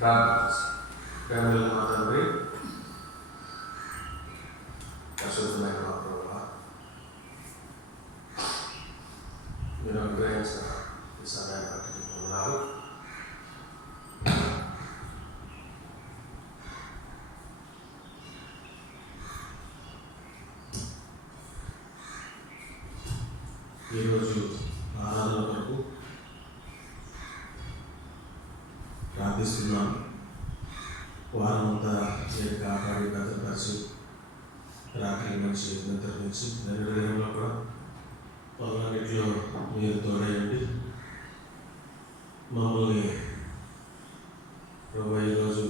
ప్రార్థన. ప్రేమల మా తండ్రి, పరిశుద్ధమైన మా ప్రభువా, మీరు అనుగ్రహించిన ఈ సమయాన్ని బట్టి ఉన్నారు. ఈరోజు ఆరాధన వరకు ప్రార్థిస్తున్నాను. వారమంతా నేను కాపాడి భద్రపరిచి రాత్రి మంచి నిద్ర నుంచి నిర్ణయంలో కూడా పనులన్నింటిలో మీరు తోడయండి. మమ్మల్ని ప్రభు ఈరోజు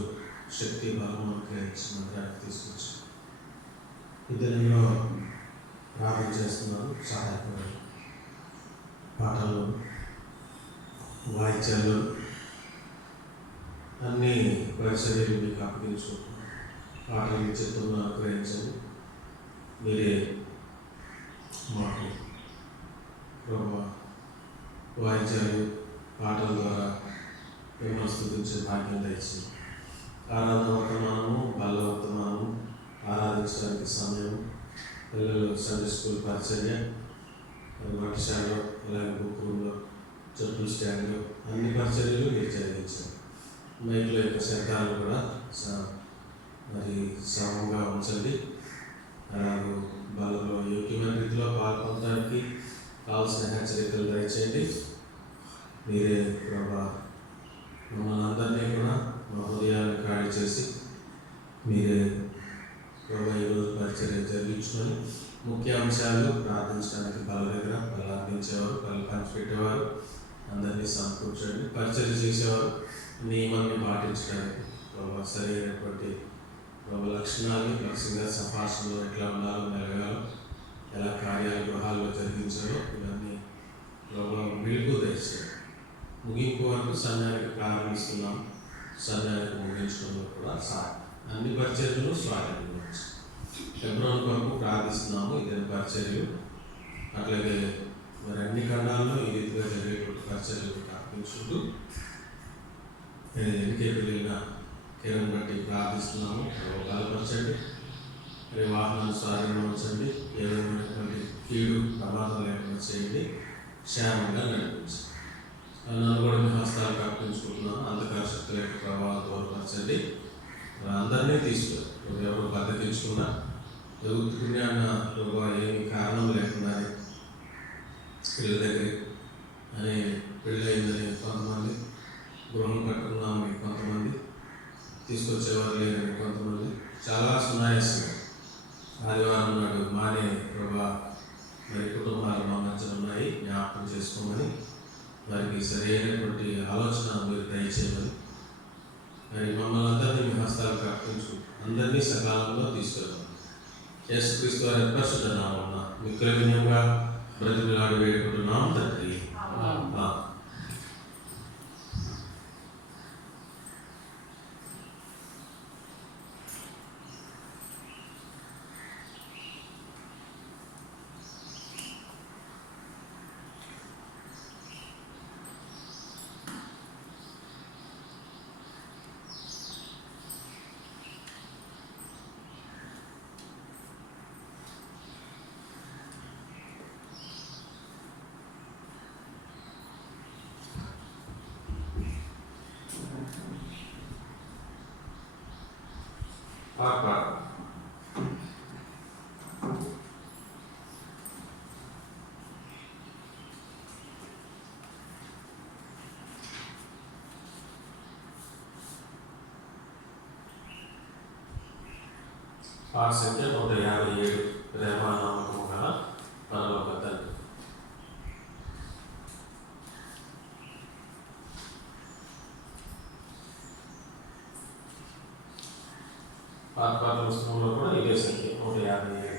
శక్తి బలం అనుగ్రహించి మందిరానికి తీసుకొచ్చి ఇద్దరిలో ప్రార్థన చేస్తున్నాను. సహాయపడండి. పాటలు, వాయిద్యాలు అన్నీ పరిచర్యలు మీకు అప్పగించుకుంటున్నాను. పాటలు చిత్రంలో అనుగ్రహించండి. మీరే మాకు ప్రభు వాయిద్యాలు పాటల ద్వారా మిమ్మల్ని స్తుతించే భాగ్యం దయచేయండి. ఆరాధన వర్తమానము, బల్ల వర్తమానము, ఆరాధించడానికి సమయం, పిల్లలు సండే స్కూల్ పరిచర్య, పాఠశాలలో, అలాగే బుక్ రూమ్లో, చెప్పుల స్టాండ్లో అన్ని పరిచర్యలు మీరు చదివించారు. మైకుల యొక్క శబ్దాలను కూడా మరి సమంగా ఉంచండి. అలాగే బలలో యోగ్యమైన రీతిలో పాల్గొనడానికి కావాల్సిన హెచ్చరికలు దయచేయండి. మీరే ప్రభా మమ్మల్ని అందరినీ కూడా మా హృదయాలను ఖాళీ చేసి మీరే ప్రభా ఈరోజు పరిచర్య జరిగించుకొని ముఖ్య అంశాలు ప్రార్థించడానికి బల దగ్గర బల అందించేవారు, బల పంచిపెట్టేవారు అందరినీ సమకూర్చండి. పరిచర్య చేసేవారు నియమాన్ని పాటించడానికి ప్రభా సరైనటువంటి ప్రభు లక్షణాలు, లక్ష్యంగా సంభాషణలో ఎట్లా ఉండాలో, మెలగాలో, ఎలా కార్యాలు గృహాల్లో జరిగించాలో ఇవన్నీ ప్రభు మెలుగు తెచ్చారు. ముగింపు వరకు సమయానికి ప్రారంభిస్తున్నాం. సమయానికి ముగించడంలో కూడా అన్ని పరిచర్యలు స్వాగతం. ఫిబ్రవరి వరకు ప్రార్థిస్తున్నాము. ఇదే పరిచర్యలు అట్లాగే మరి అన్ని ఖండాల్లో ఈ రీతిగా జరిగేటువంటి పరిచర్యలు ప్రార్థించుకుంటూ ఎన్నికే వెళ్ళిన కిరణ్ బట్టి ప్రార్థిస్తున్నాము. బలపరచండి. వాహనాలు స్వాధీనం ఉంచండి. ఏదైనటువంటి కీడు ప్రమాదం లేకుండా చేయండి. క్షేమంగా నడిపించండి. నన్ను కూడా మీ హస్తాలు ప్రార్థించుకుంటున్నాను. అంధకార శక్తుల యొక్క ప్రభావం దూరపరచండి. అందరినీ తీసుకుని ఎవరు బద్దకించుకున్నా ఎదుగుతుకునే అన్న ప్రభావ ఏమి కారణం లేకుండా పిల్లల దగ్గర అని పెళ్ళయిందని కొంతమంది, గృహం కట్టుకున్నామని కొంతమంది, తీసుకొచ్చేవారు లేదని కొంతమంది చాలా సునాయాసంగా ఆదివారం నాడు మానే ప్రభా మరి కుటుంబాలు మా మధ్య ఉన్నాయి, జ్ఞాపకం చేసుకోమని వారికి సరైనటువంటి ఆలోచన మీరు దయచేయమని మరి మమ్మల్ని అందరినీ మీ హస్తాలు ప్రార్థించు అందరినీ సకాలంలో తీసుకెళ్తాం. యేసుక్రీస్తు వారి పరిశుద్ధ నామమున మిక్కిలి వినయంగా బ్రతిమలాడి వేడుకుంటున్నాం తండ్రి. సంఖ్య 157 ప్రేమ నమ్మకం గల పరలోక తండ్రి. పాత పుస్తకంలో కూడా ఇదే సంఖ్య 157.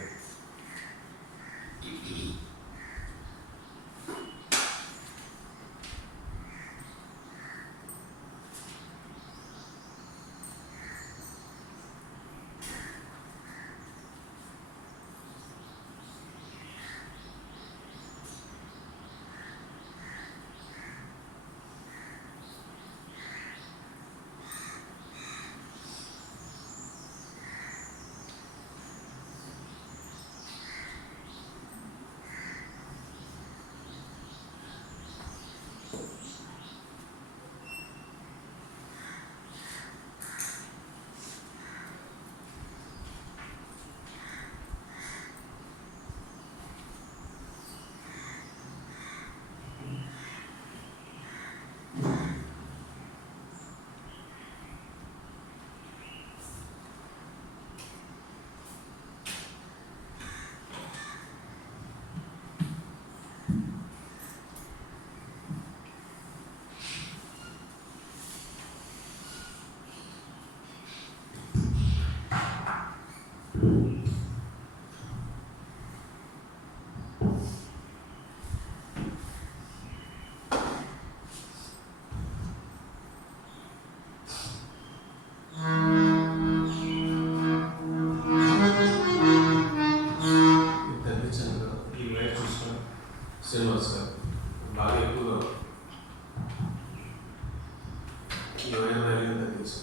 ఈ వైర్ వాల్యూని తగ్గించు.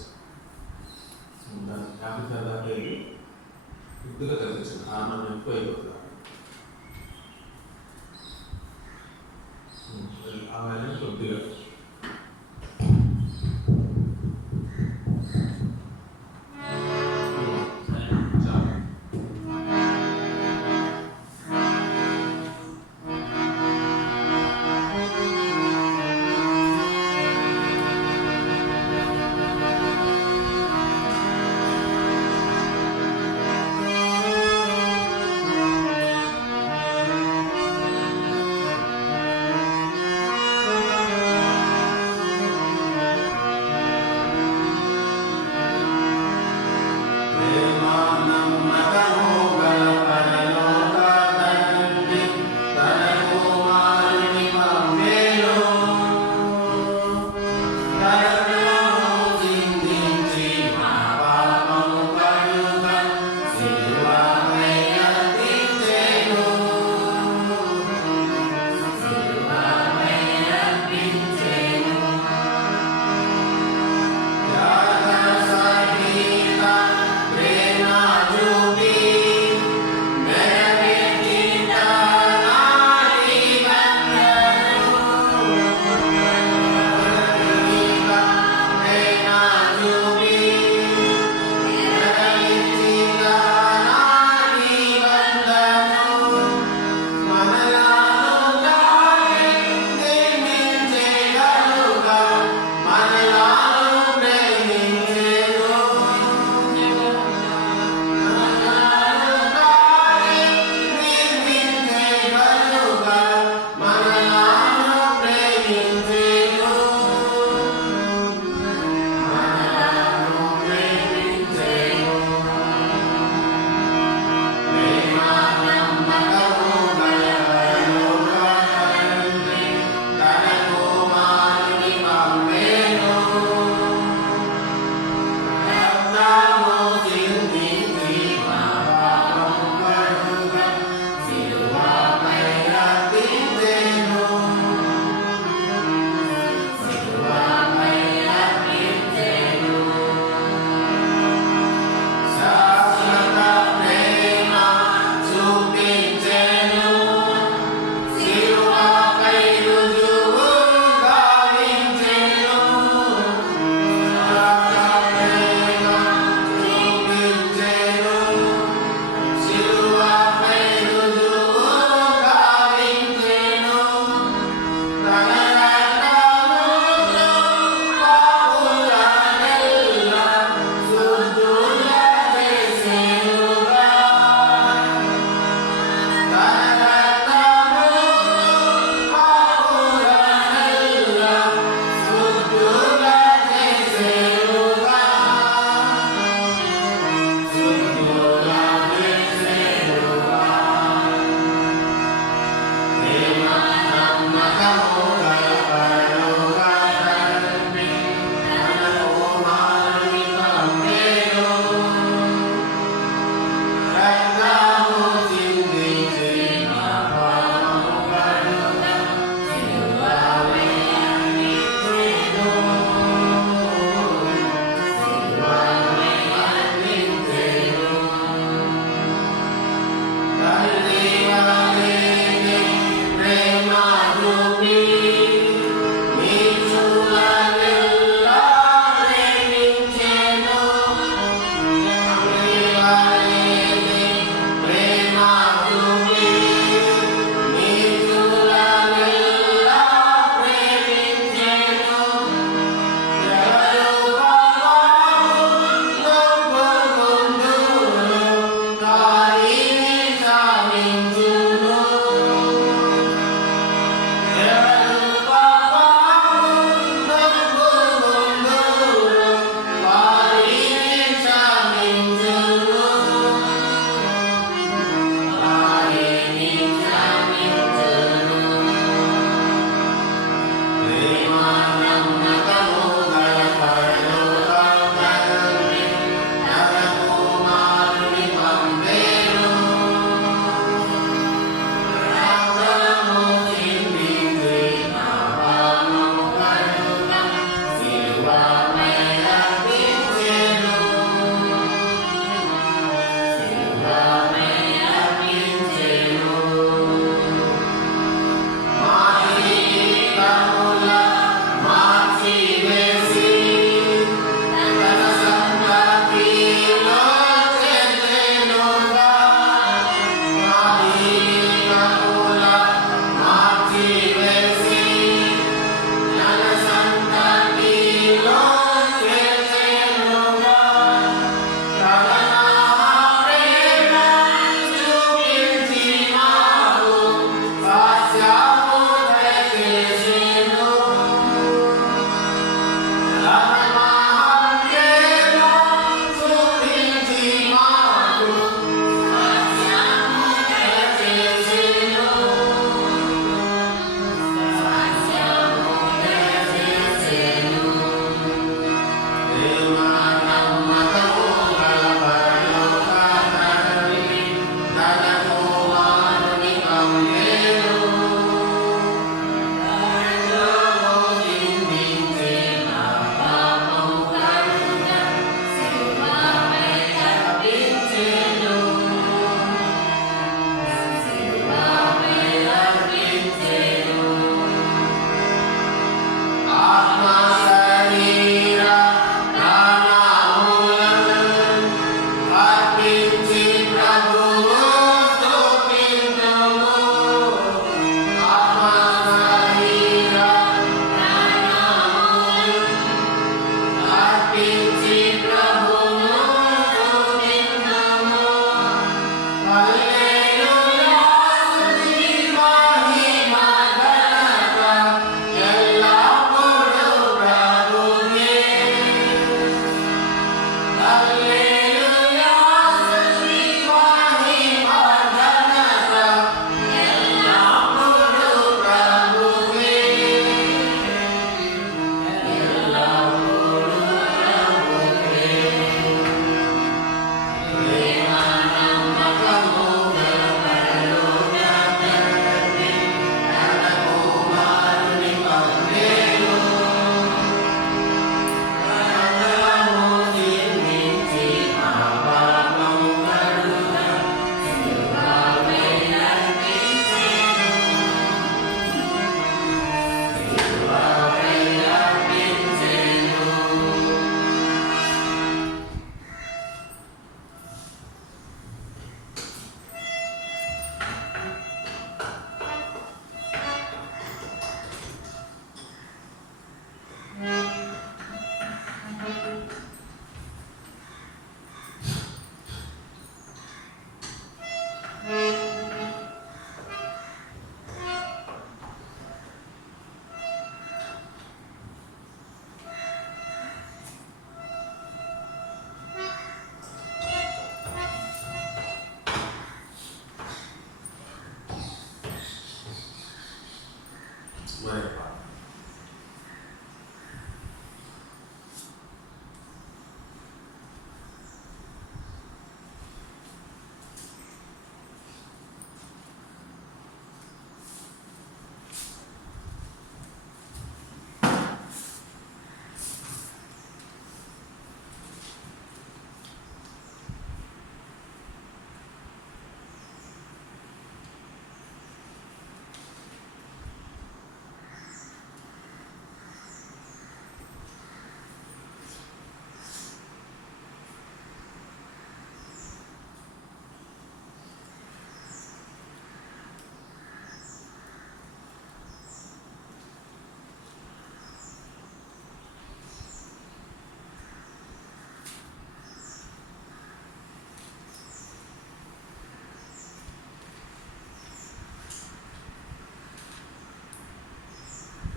దాన్ని 50 దాకా వెళ్ళి కొద్దిగా తగ్గించండి. హార్మోన్ ఎక్కువ అయిపోతుంది. ఆ వాల్యూని కొద్దిగా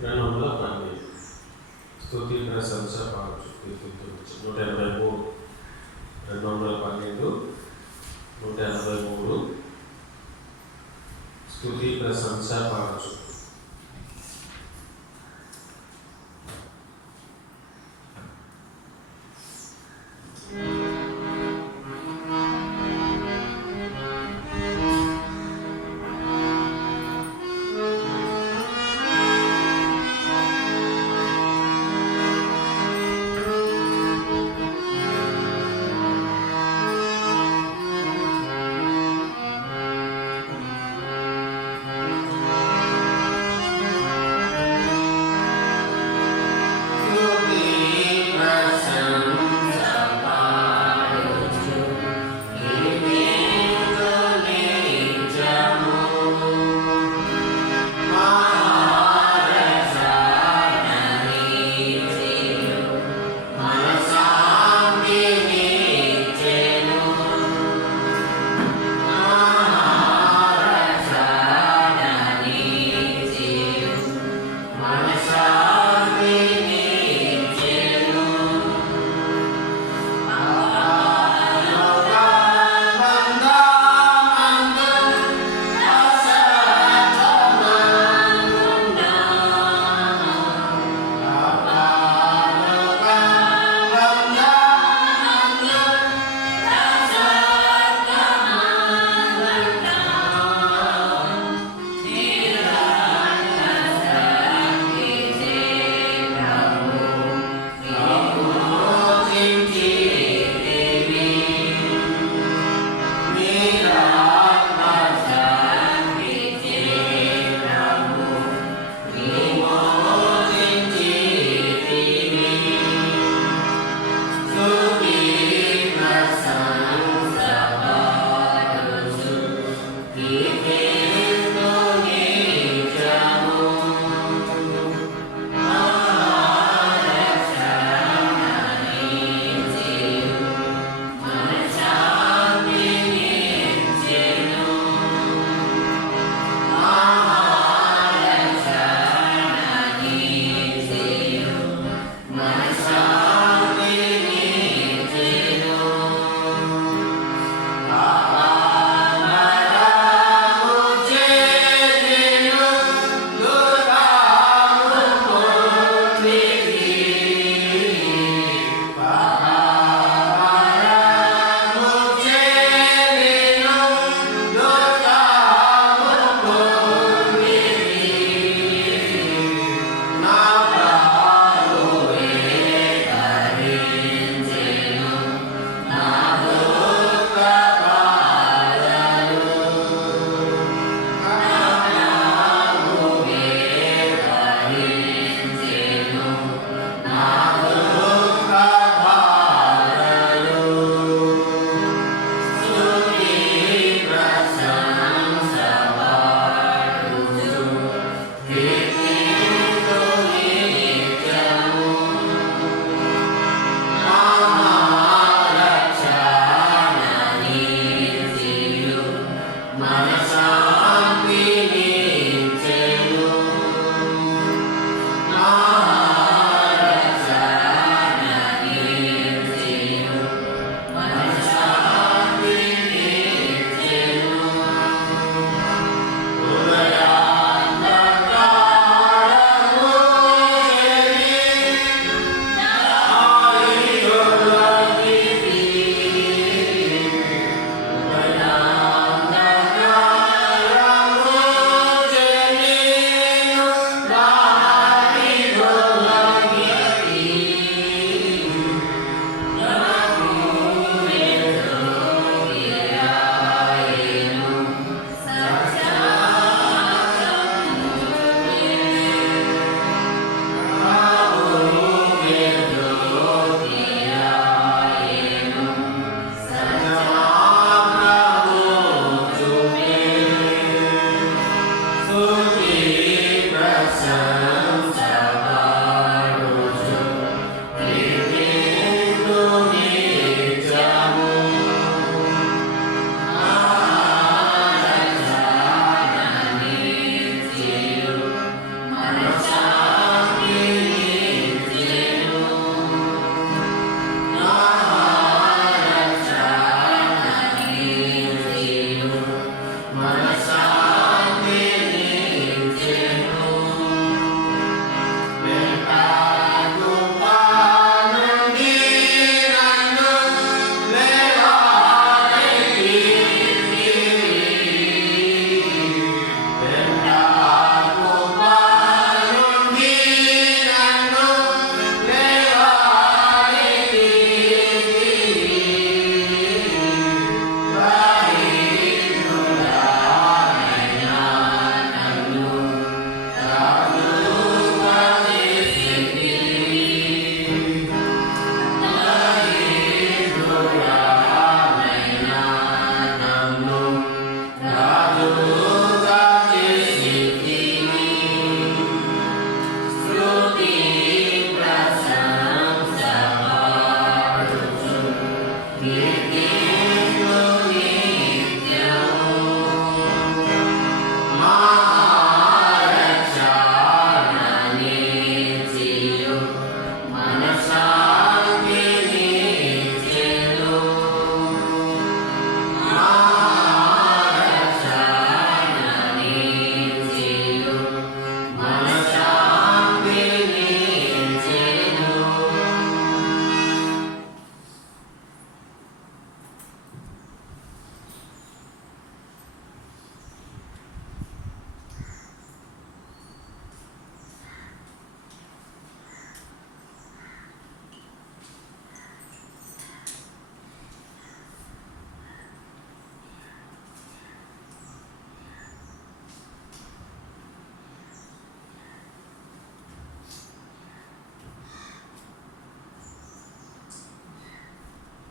212 స్తుతి ప్రశంస పాడొచ్చు. 183 212 183 స్తుతి ప్రశంస పాడొచ్చు.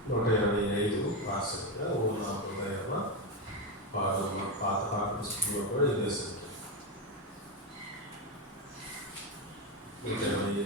125 పార్సల్గా ఓ నా హృదయమ పాడమ్మ పాత పాట పుస్తకంలో కూడా ఇదే సంఖ్య 125.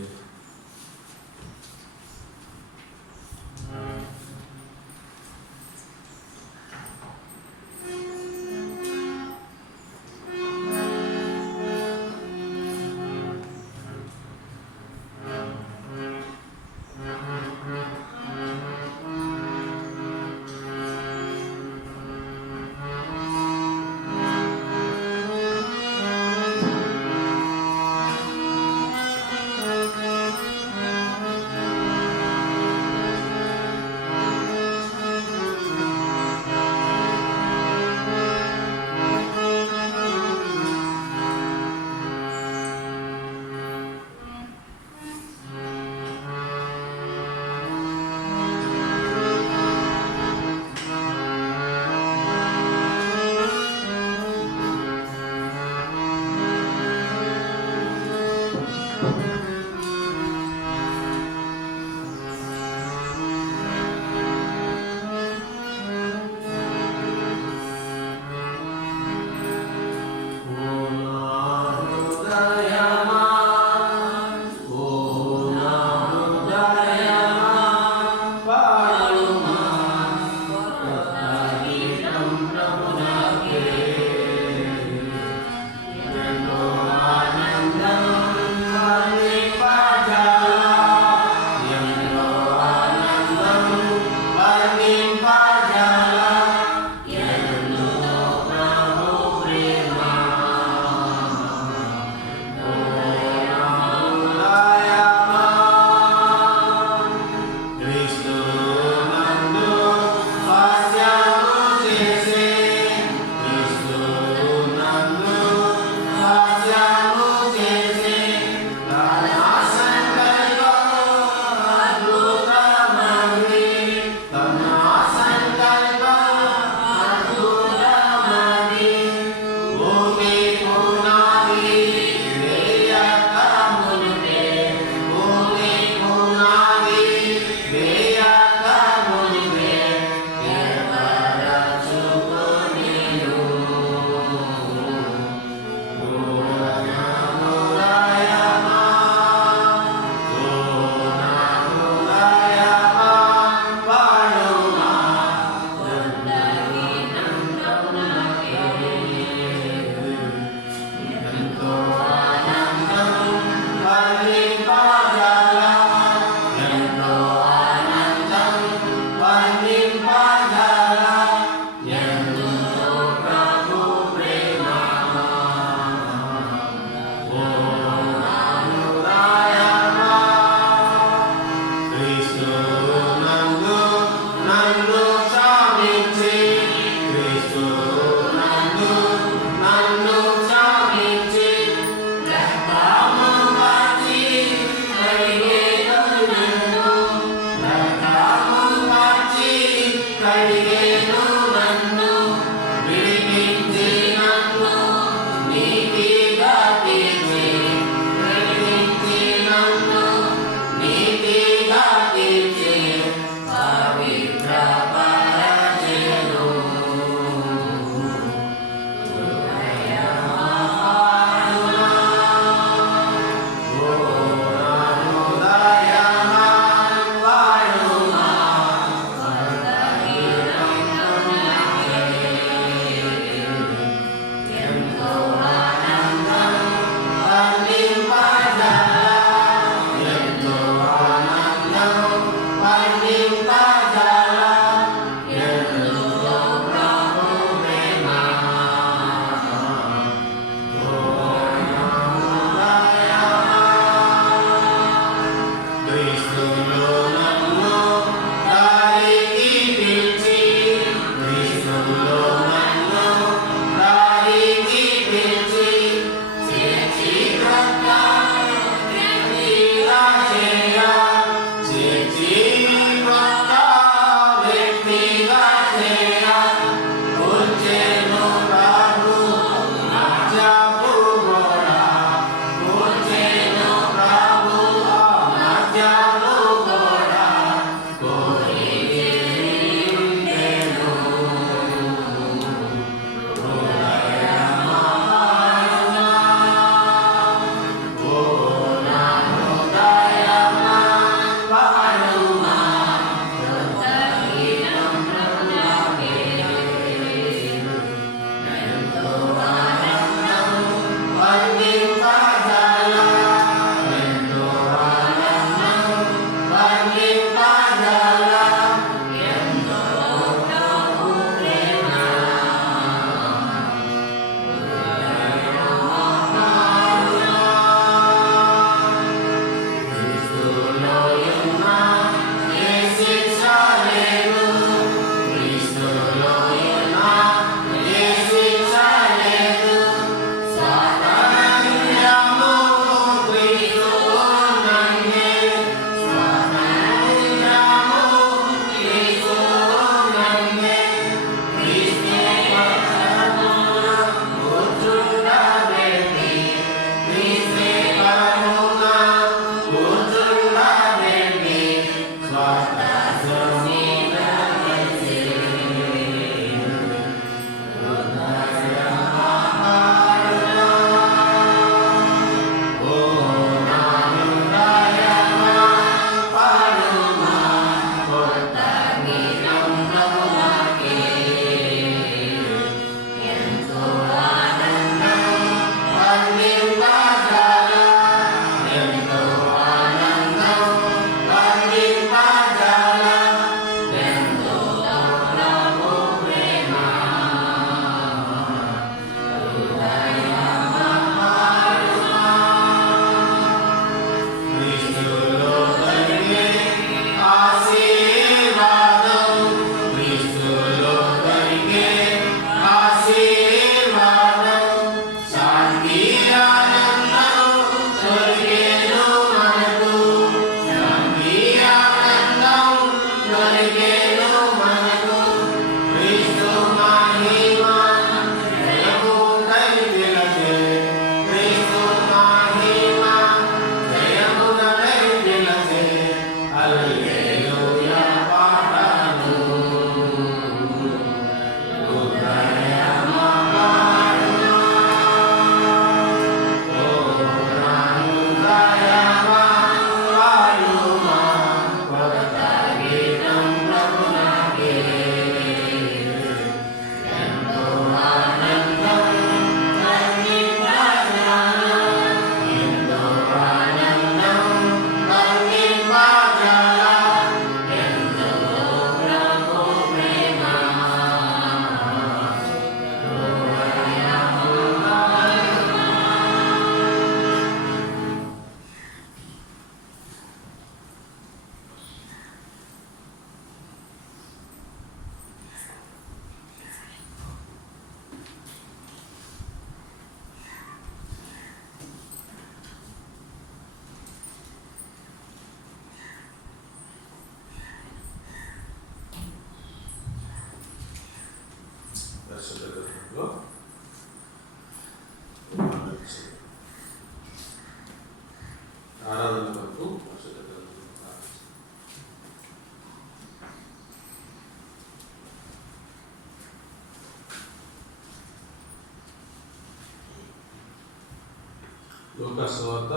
సువార్త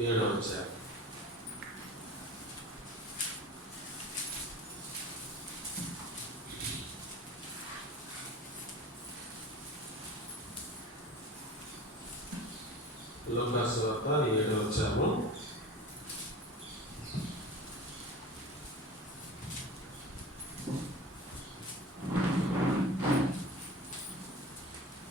7వ అధ్యాయం. లూకా సువార్త 7వ అధ్యాయము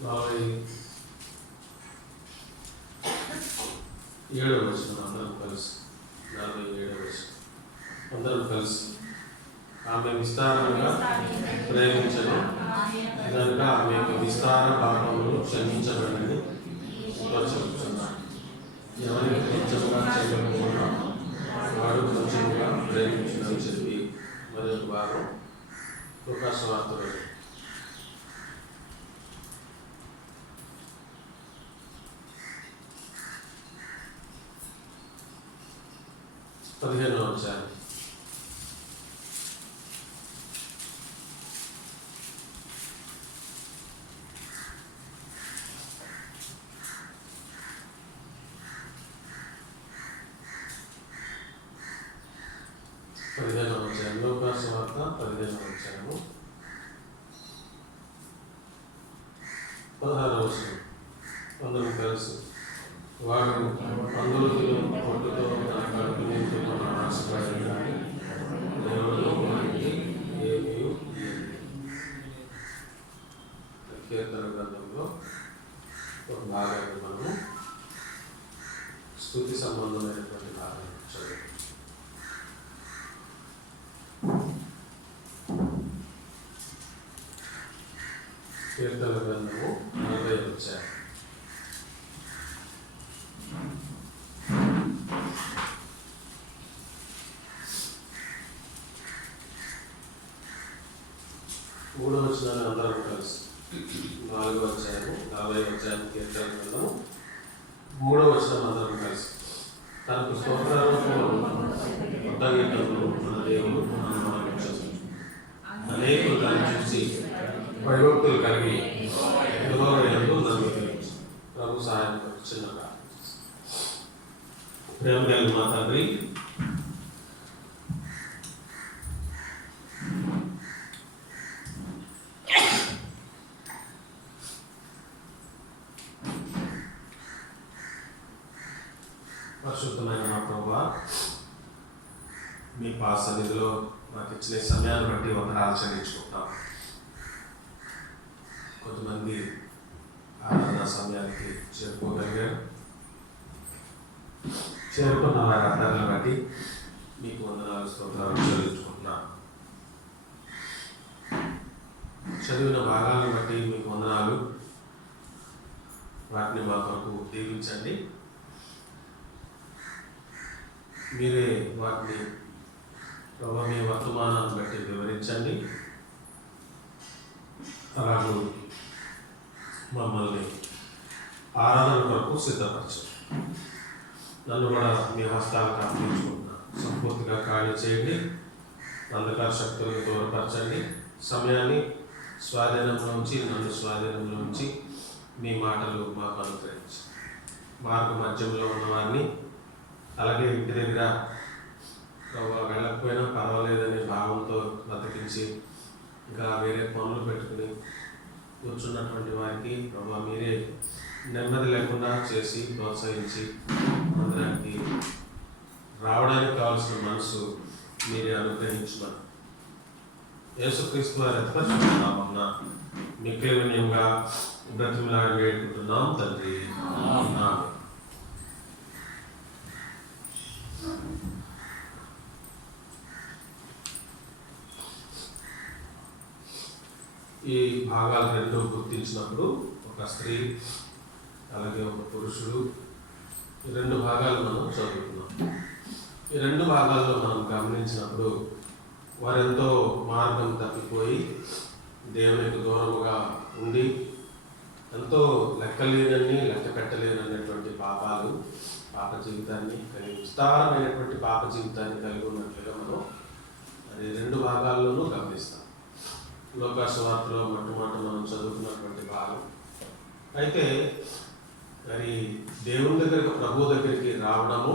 47వ వచనం. అందరం కలిసి ఆమె విస్తారంగా ప్రేమించను కనుక ఆమె యొక్క విస్తార పాపములు క్షమించబడని చెప్తున్నాను. ఎవరికి కొంచెంగా చెల్లకుండా వాడు కొంచెంగా ప్రేమించునని చెప్పి మరొక భాగం లూకా సువార్తలో 15వ అధ్యాయం. లూకా సువార్త 15వ అధ్యాయము 16వ వచనం. అందరం కలిసి వాడు అందులో పొట్టుతో తన కడుపు నింపుకున్న ఆశపడి దేవుడు వారికి ఏమీ కీర్తన గ్రంథంలో ఒక భాగాన్ని మనము స్తుతి సంబంధమైనటువంటి భాగాన్ని చదువు. కీర్తన గ్రంథము 40వ అధ్యాయం. మూడవ వచనాన్ని అందరం కలిసి 4వ అధ్యాయము 40వ అధ్యాయం కీర్తన గ్రంథము 3వ వచనం అందరం కలిసి తనకు స్తోత్రారోపణలు కృతజ్ఞతలు మన దేవుడు మనకు అనేకులు దాన్ని చూసి భయభక్తులు కలిగి యందు నమ్మిక ప్రభు సహాయం చిన్నగా. ప్రేమ కలిగి మా తండ్రి, పరిశుద్ధమైన మా ప్రభువా, మీ పాద సన్నిధిలో నాకు ఇచ్చిన సమయాన్ని బట్టి వందనాలు చెల్లించుకుంటాం. కొంతమంది ఆరాధన సమయానికి చేరుకోగలిగారు. చేరుకున్న వారి అర్థాలను బట్టి మీకు వందనాలు స్తోత్రాలు చెల్లించుకుంటున్నాను. చదివిన భాగాలను బట్టి మీకు వందనాలు. వాటిని మా కొరకు దీవించండి. మీరే వాటిని ప్రభు మీ వర్తమానాన్ని బట్టి వివరించండి. అలాగే మమ్మల్ని ఆరాధన కొరకు సిద్ధపరచండి. నన్ను కూడా మీ హస్తాలకు అర్పించుకుంటున్నాను. సంపూర్తిగా ఖాళీ చేయండి. అంధకార శక్తులను దూరపరచండి. సమయాన్ని స్వాధీనంలో ఉంచి, నన్ను స్వాధీనంలో ఉంచి మీ మాటలు మాకు అనుగ్రహించి, మార్గ మధ్యంలో ఉన్నవారిని, అలాగే ఇంటి దగ్గర వెళ్ళకపోయినా పర్వాలేదనే భావంతో బ్రతికించి ఇంకా వేరే పనులు పెట్టుకుని కూర్చున్నటువంటి వారికి ప్రభావ మీరే నెమ్మది లేకుండా చేసి ప్రోత్సహించి మందిరానికి రావడానికి కావాల్సిన మనసు మీరే అనుగ్రహించమని యేసుక్రీస్తు వారి అతిపరిశుద్ధ మిక్కిలి వినయంగా బ్రతిమలాడి వేడుకుంటున్నాం తండ్రి. ఆమేన్. ఈ భాగాలు రెండు గుర్తించినప్పుడు ఒక స్త్రీ అలాగే ఒక పురుషుడు, ఈ రెండు భాగాలు మనం చదువుతున్నాం. ఈ రెండు భాగాల్లో మనం గమనించినప్పుడు వారెంతో మార్గం తప్పిపోయి దేవునికి దూరముగా ఉండి ఎంతో లెక్కలేనని లెక్క పెట్టలేనటువంటి పాపాలు, పాప జీవితాన్ని కలిగి విస్తారమైనటువంటి పాప జీవితాన్ని కలిగి ఉన్నట్లుగా మనం అది రెండు భాగాల్లోనూ గమనిస్తాం. లూకా సువార్తలో మొట్టమొదట మనం చదువుకున్నటువంటి భాగం. అయితే మరి దేవుని దగ్గరికి, ప్రభు దగ్గరికి రావడము,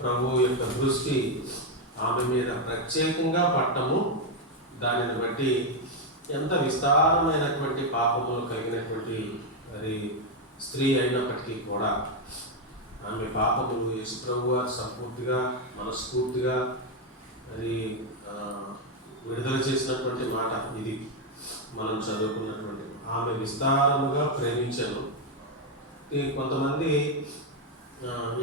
ప్రభు యొక్క దృష్టి ఆమె మీద ప్రత్యేకంగా పట్టము, దానిని బట్టి ఎంత విస్తారమైనటువంటి పాపములు కలిగినటువంటి మరి స్త్రీ అయినప్పటికీ కూడా ఆమె పాపములు యేసు ప్రభువు సంపూర్తిగా మనస్ఫూర్తిగా మరి విడుదల చేసినటువంటి మాట ఇది మనం చదువుకున్నటువంటి. ఆమె విస్తారముగా ప్రేమించను. కొంతమంది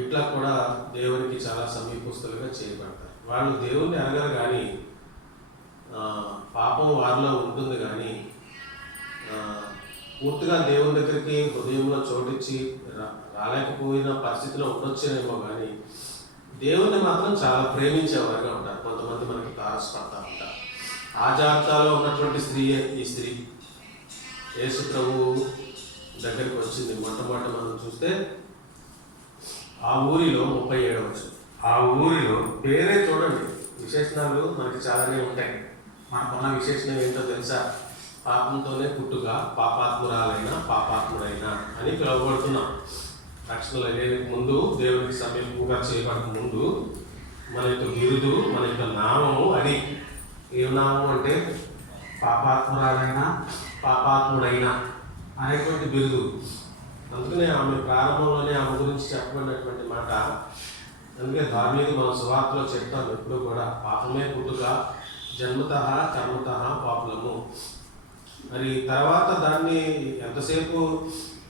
ఇట్లా కూడా దేవునికి చాలా సమీపస్తులుగా చేయబడతారు. వాళ్ళు దేవుణ్ణి అడగరు కానీ పాపం వారిలో ఉంటుంది, కానీ పూర్తిగా దేవుని దగ్గరికి హృదయంలో చోటిచ్చి రాలేకపోయిన పరిస్థితిలో ఉండొచ్చేనేమో, కానీ దేవుణ్ణి మాత్రం చాలా ప్రేమించేవారుగా ఉంటారు. కొంతమంది మనకి తారసపడతా ఉంటారు. ఆ జాబితాలో ఉన్నటువంటి స్త్రీయే ఈ స్త్రీ. యేసు ప్రభువు దగ్గరికి వచ్చింది. మొట్టమొదట మనం చూస్తే ఆ ఊరిలో 37 వచ్చు. ఆ ఊరిలో పేరే చూడండి, విశేషణాలు మనకి చాలానే ఉంటాయి. మనకున్న విశేషణం ఏంటో తెలుసా? పాపంతోనే పుట్టుక, పాపాత్మురాలైన పాపాత్ముడైనా అని పిలువబడుతున్నాం. రక్షణ లేనికి ముందు, దేవునికి సమీపంగా చేయబడక ముందు మన యొక్క బిరుదు, మన యొక్క నామము అది. ఏ నామం అంటే పాపాత్మురాలైన పాపాత్ముడైనా అనేటువంటి బిరుదు. అందుకనే ఆమె ప్రారంభంలోనే ఆమె గురించి చెప్పబడినటువంటి మాట. అందుకే ధార్మిక మన సువార్తలో చెప్తాం ఎప్పుడు కూడా, పాపమే పుట్టుక, జన్మతః కర్మతః పాపులము. మరి తర్వాత దాన్ని ఎంతసేపు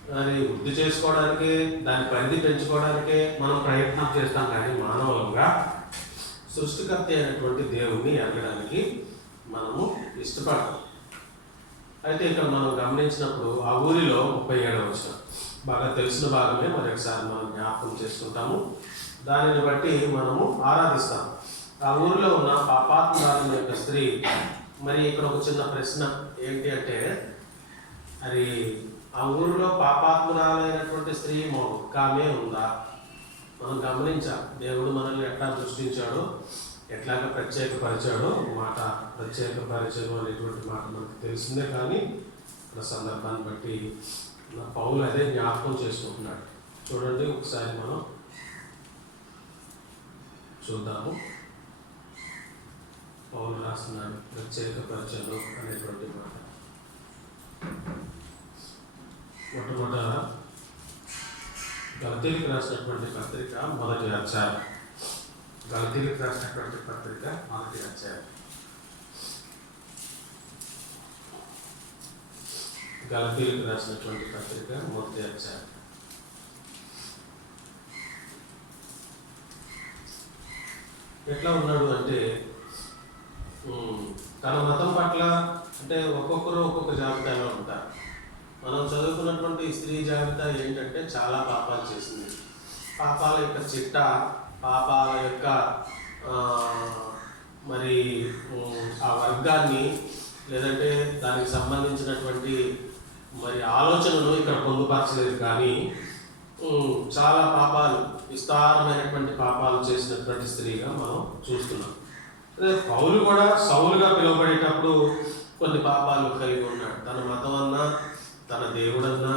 మరి వృద్ధి చేసుకోవడానికే, దాని పరిధి పెంచుకోవడానికే మనం ప్రయత్నం చేస్తాం, కానీ మానవులుగా సృష్టికర్త అయినటువంటి దేవుణ్ణి ఎరగడానికి మనము ఇష్టపడతాం. అయితే ఇక్కడ మనం గమనించినప్పుడు ఆ ఊరిలో 37 వచనం బాగా తెలిసిన భాగమే, మరొకసారి మనం జ్ఞాపకం చేసుకుంటాము. దానిని బట్టి మనము ఆరాధిస్తాం. ఆ ఊరిలో ఉన్న పాపాత్మురాలైన యొక్క స్త్రీ. మరి ఇక్కడ ఒక చిన్న ప్రశ్న ఏంటి అంటే, మరి ఆ ఊరిలో పాపాత్మురాలైనటువంటి స్త్రీ ఒక్కామే ఉందా? మనం గమనించాలి. దేవుడు మనల్ని ఎట్లా సృష్టించాడో, ఎట్లాగా ప్రత్యేకపరిచాడో, మాట ప్రత్యేకపరిచడం అనేటువంటి మాట మనకు తెలిసిందే. కానీ మన సందర్భాన్ని బట్టి పౌలు అదే జ్ఞాపకం చేసుకుంటున్నాడు. చూడండి ఒకసారి మనం చూద్దాము. పౌలు రాస్తున్నాడు ప్రత్యేకపరచడం అనేటువంటి మాట. మొట్టమొదట గలతీయులకు రాసినటువంటి పత్రిక 1వ అధ్యాయం. గలతీయులకు రాసినటువంటి పత్రిక 1వ అధ్యాయం. గలతీయులకు రాసినటువంటి పత్రిక 1వ అధ్యాయం. ఎట్లా ఉన్నాడు అంటే, తన మతం పట్ల అంటే ఒక్కొక్కరు ఒక్కొక్క జాబితాలో ఉంటారు. మనం చదువుకున్నటువంటి స్త్రీ జాబితా ఏంటంటే చాలా పాపాలు చేసింది. పాపాల యొక్క చిట్ట, పాపాల యొక్క మరి ఆ వర్గాన్ని, లేదంటే దానికి సంబంధించినటువంటి మరి ఆలోచనలు ఇక్కడ పొందుపరచలేదు. కానీ చాలా పాపాలు, విస్తారమైనటువంటి పాపాలు చేసినటువంటి స్త్రీగా మనం చూస్తున్నాం. అదే పౌలు కూడా సౌలుగా పిలువబడేటప్పుడు కొన్ని పాపాలు కలిగి ఉన్నాడు. తన మతం అన్నా, తన దేవుడన్నా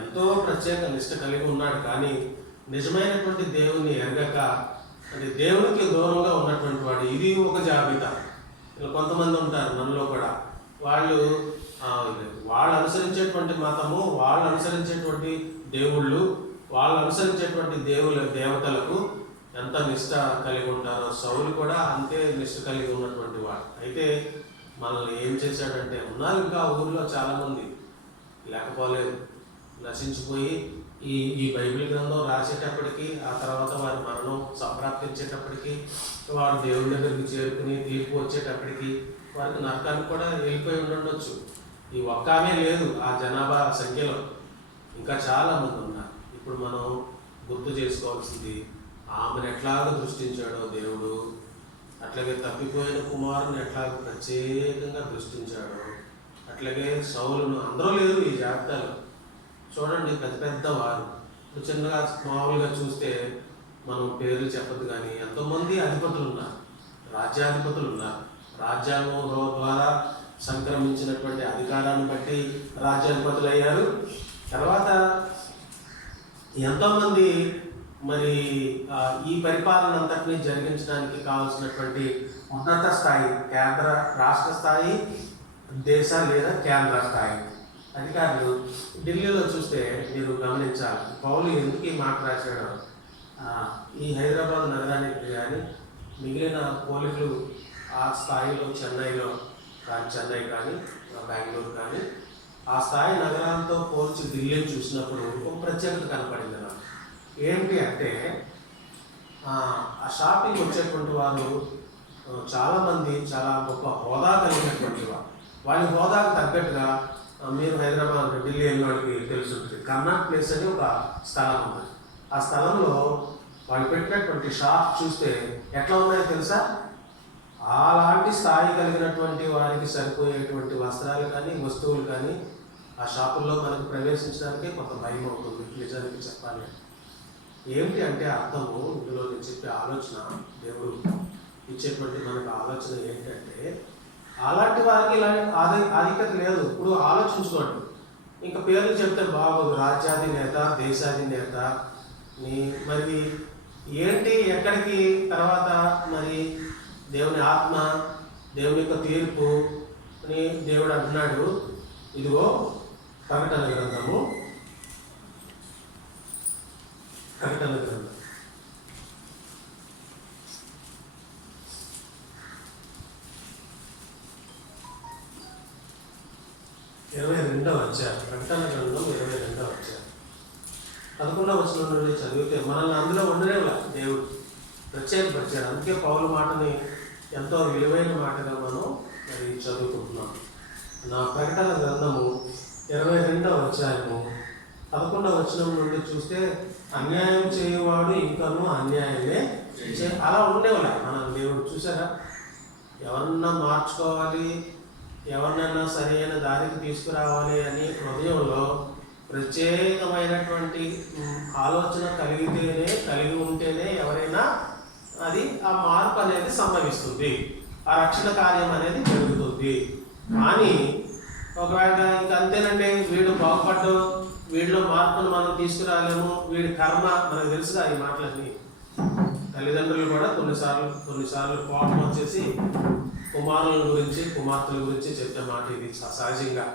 ఎంతో ప్రత్యేక నిష్ట కలిగి ఉన్నాడు. కానీ నిజమైనటువంటి దేవుని ఎరగక, అంటే దేవునికి దూరంగా ఉన్నటువంటి వాడు. ఇది ఒక జాబితా. కొంతమంది ఉంటారు మనలో కూడా, వాళ్ళు అనుసరించేటువంటి మతము, వాళ్ళు అనుసరించేటువంటి దేవుళ్ళు, వాళ్ళు అనుసరించేటువంటి దేవతలకు ఎంత నిష్ట కలిగి ఉంటారో సౌలు కూడా అంతే నిష్ట కలిగి ఉన్నటువంటి వాడు. అయితే మనల్ని ఏం చేశాడంటే, ఉన్నారు ఇంకా ఊరిలో చాలామంది, లేకపోలేదు, నశించిపోయి ఈ బైబిల్ గ్రంథం రాసేటప్పటికి, ఆ తర్వాత వారి మరణం సంప్రాప్తించేటప్పటికి, వాడు దేవుడి దగ్గరికి చేరుకుని తీర్పు వచ్చేటప్పటికి వారికి నరకానికి కూడా వెళ్ళిపోయి ఉండొచ్చు. ఈ ఒక్కామే లేదు ఆ జనాభా సంఖ్యలో, ఇంకా చాలామంది ఉన్నారు. ఇప్పుడు మనం గుర్తు చేసుకోవాల్సింది, ఆమెను ఎట్లాగో దృష్టించాడో దేవుడు, అట్లాగే తప్పిపోయిన కుమారుని ఎట్లాగో ప్రత్యేకంగా దృష్టించాడో, అట్లాగే సౌలును. అందరూ లేరు ఈ జాబితాలో. చూడండి, పెద్ద పెద్ద వారు. ఇప్పుడు చిన్నగా మామూలుగా చూస్తే మనం పేర్లు చెప్పదు, కానీ ఎంతోమంది అధిపతులు ఉన్నారు, రాజ్యాధిపతులు ఉన్నారు. రాజ్యాంగం ద్వారా సంక్రమించినటువంటి అధికారాన్ని బట్టి రాజ్యాధిపతులు అయ్యారు. తర్వాత ఎంతోమంది మరి ఈ పరిపాలన అంతటినీ జరిగించడానికి కావాల్సినటువంటి ఉన్నత స్థాయి, కేంద్ర రాష్ట్ర స్థాయి, దేశ లేదా కేంద్ర స్థాయి అధికారులు ఢిల్లీలో చూస్తే మీరు గమనించాలి. పౌలు ఎందుకు ఈ మాట రాశాడు? ఈ హైదరాబాద్ నగరానికి కానీ మిగిలిన పోలీసులు ఆ స్థాయిలో చెన్నై కానీ బెంగళూరు కానీ ఆ స్థాయి నగరాలతో పోల్చి ఢిల్లీని చూసినప్పుడు ఒక ప్రత్యేకత కనపడింది నాకు. ఏంటి అంటే ఆ షాపింగ్ వచ్చేటువంటి వారు చాలామంది చాలా గొప్ప హోదా కలిగినటువంటి వారు. వాళ్ళ హోదాకు తగ్గట్టుగా మీరు హైదరాబాద్ ఢిల్లీ వెళ్ళినోడికి తెలుసుంటుంది, కర్నాట్ ప్లేస్ అని ఒక స్థలం ఉంది. ఆ స్థలంలో వాళ్ళు పెట్టినటువంటి షాప్ చూస్తే ఎట్లా ఉన్నాయో తెలుసా? అలాంటి స్థాయి కలిగినటువంటి వారికి సరిపోయేటువంటి వస్త్రాలు కానీ వస్తువులు కానీ ఆ షాపుల్లో మనకు ప్రవేశించడానికే కొంత భయం అవుతుంది నిజానికి చెప్పాలి. ఏమిటి అంటే అర్థము ఇందులో నేను చెప్పే ఆలోచన, దేవుడు ఇచ్చేటువంటి మనకు ఆలోచన ఏంటంటే అలాంటి వారికి ఇలాంటి ఆధిక్యత లేదు. ఇప్పుడు ఆలోచించుకోండి, ఇంకా పేర్లు చెప్తే బాగోదు. రాజ్యాధినేత, దేశాధినేత, మరి ఏంటి ఎక్కడికి తర్వాత మరి దేవుని ఆత్మ, దేవుని యొక్క తీర్పు అని దేవుడు అంటున్నాడు. ఇదిగో ప్రకటన గ్రంథం 22వ అధ్యాయం, ప్రకటన గ్రంథం 22వ అధ్యాయం 11వ వచనం నుండి చదివితే మనల్ని అందులో ఉండలేవులా దేవుడు ప్రత్యేకపరిచాడు. అందుకే పౌలు మాటని ఎంతో విలువైన మాటగా మనం మరి చదువుకుంటున్నాం. నా ప్రకటన గ్రంథము 22వ అధ్యాయము 11వ వచనం నుండి చూస్తే అన్యాయం చేయవాడు ఇంకనూ అన్యాయమే అలా ఉండేవాళ్ళ మనం దేవుడు. చూసారా, ఎవరన్నా మార్చుకోవాలి, ఎవరినైనా సరైన దారికి తీసుకురావాలి అని హృదయంలో ప్రత్యేకమైనటువంటి ఆలోచన కలిగి ఉంటేనే ఎవరైనా అది ఆ మార్పు అనేది సంభవిస్తుంది, ఆ రక్షణ కార్యం అనేది జరుగుతుంది. కానీ ఒకవేళ ఇంక అంతేనండి, వీడు బాగుపడ్డు, వీడిలో మార్పును మనం తీసుకురాలేము, వీడి కర్మ, మనకు తెలుసుగా ఈ మాటలన్నీ. తల్లిదండ్రులు కూడా కొన్నిసార్లు కోపం వచ్చేసి కుమారుల గురించి కుమార్తెల గురించి చెప్పే మాట ఇది సహజంగా.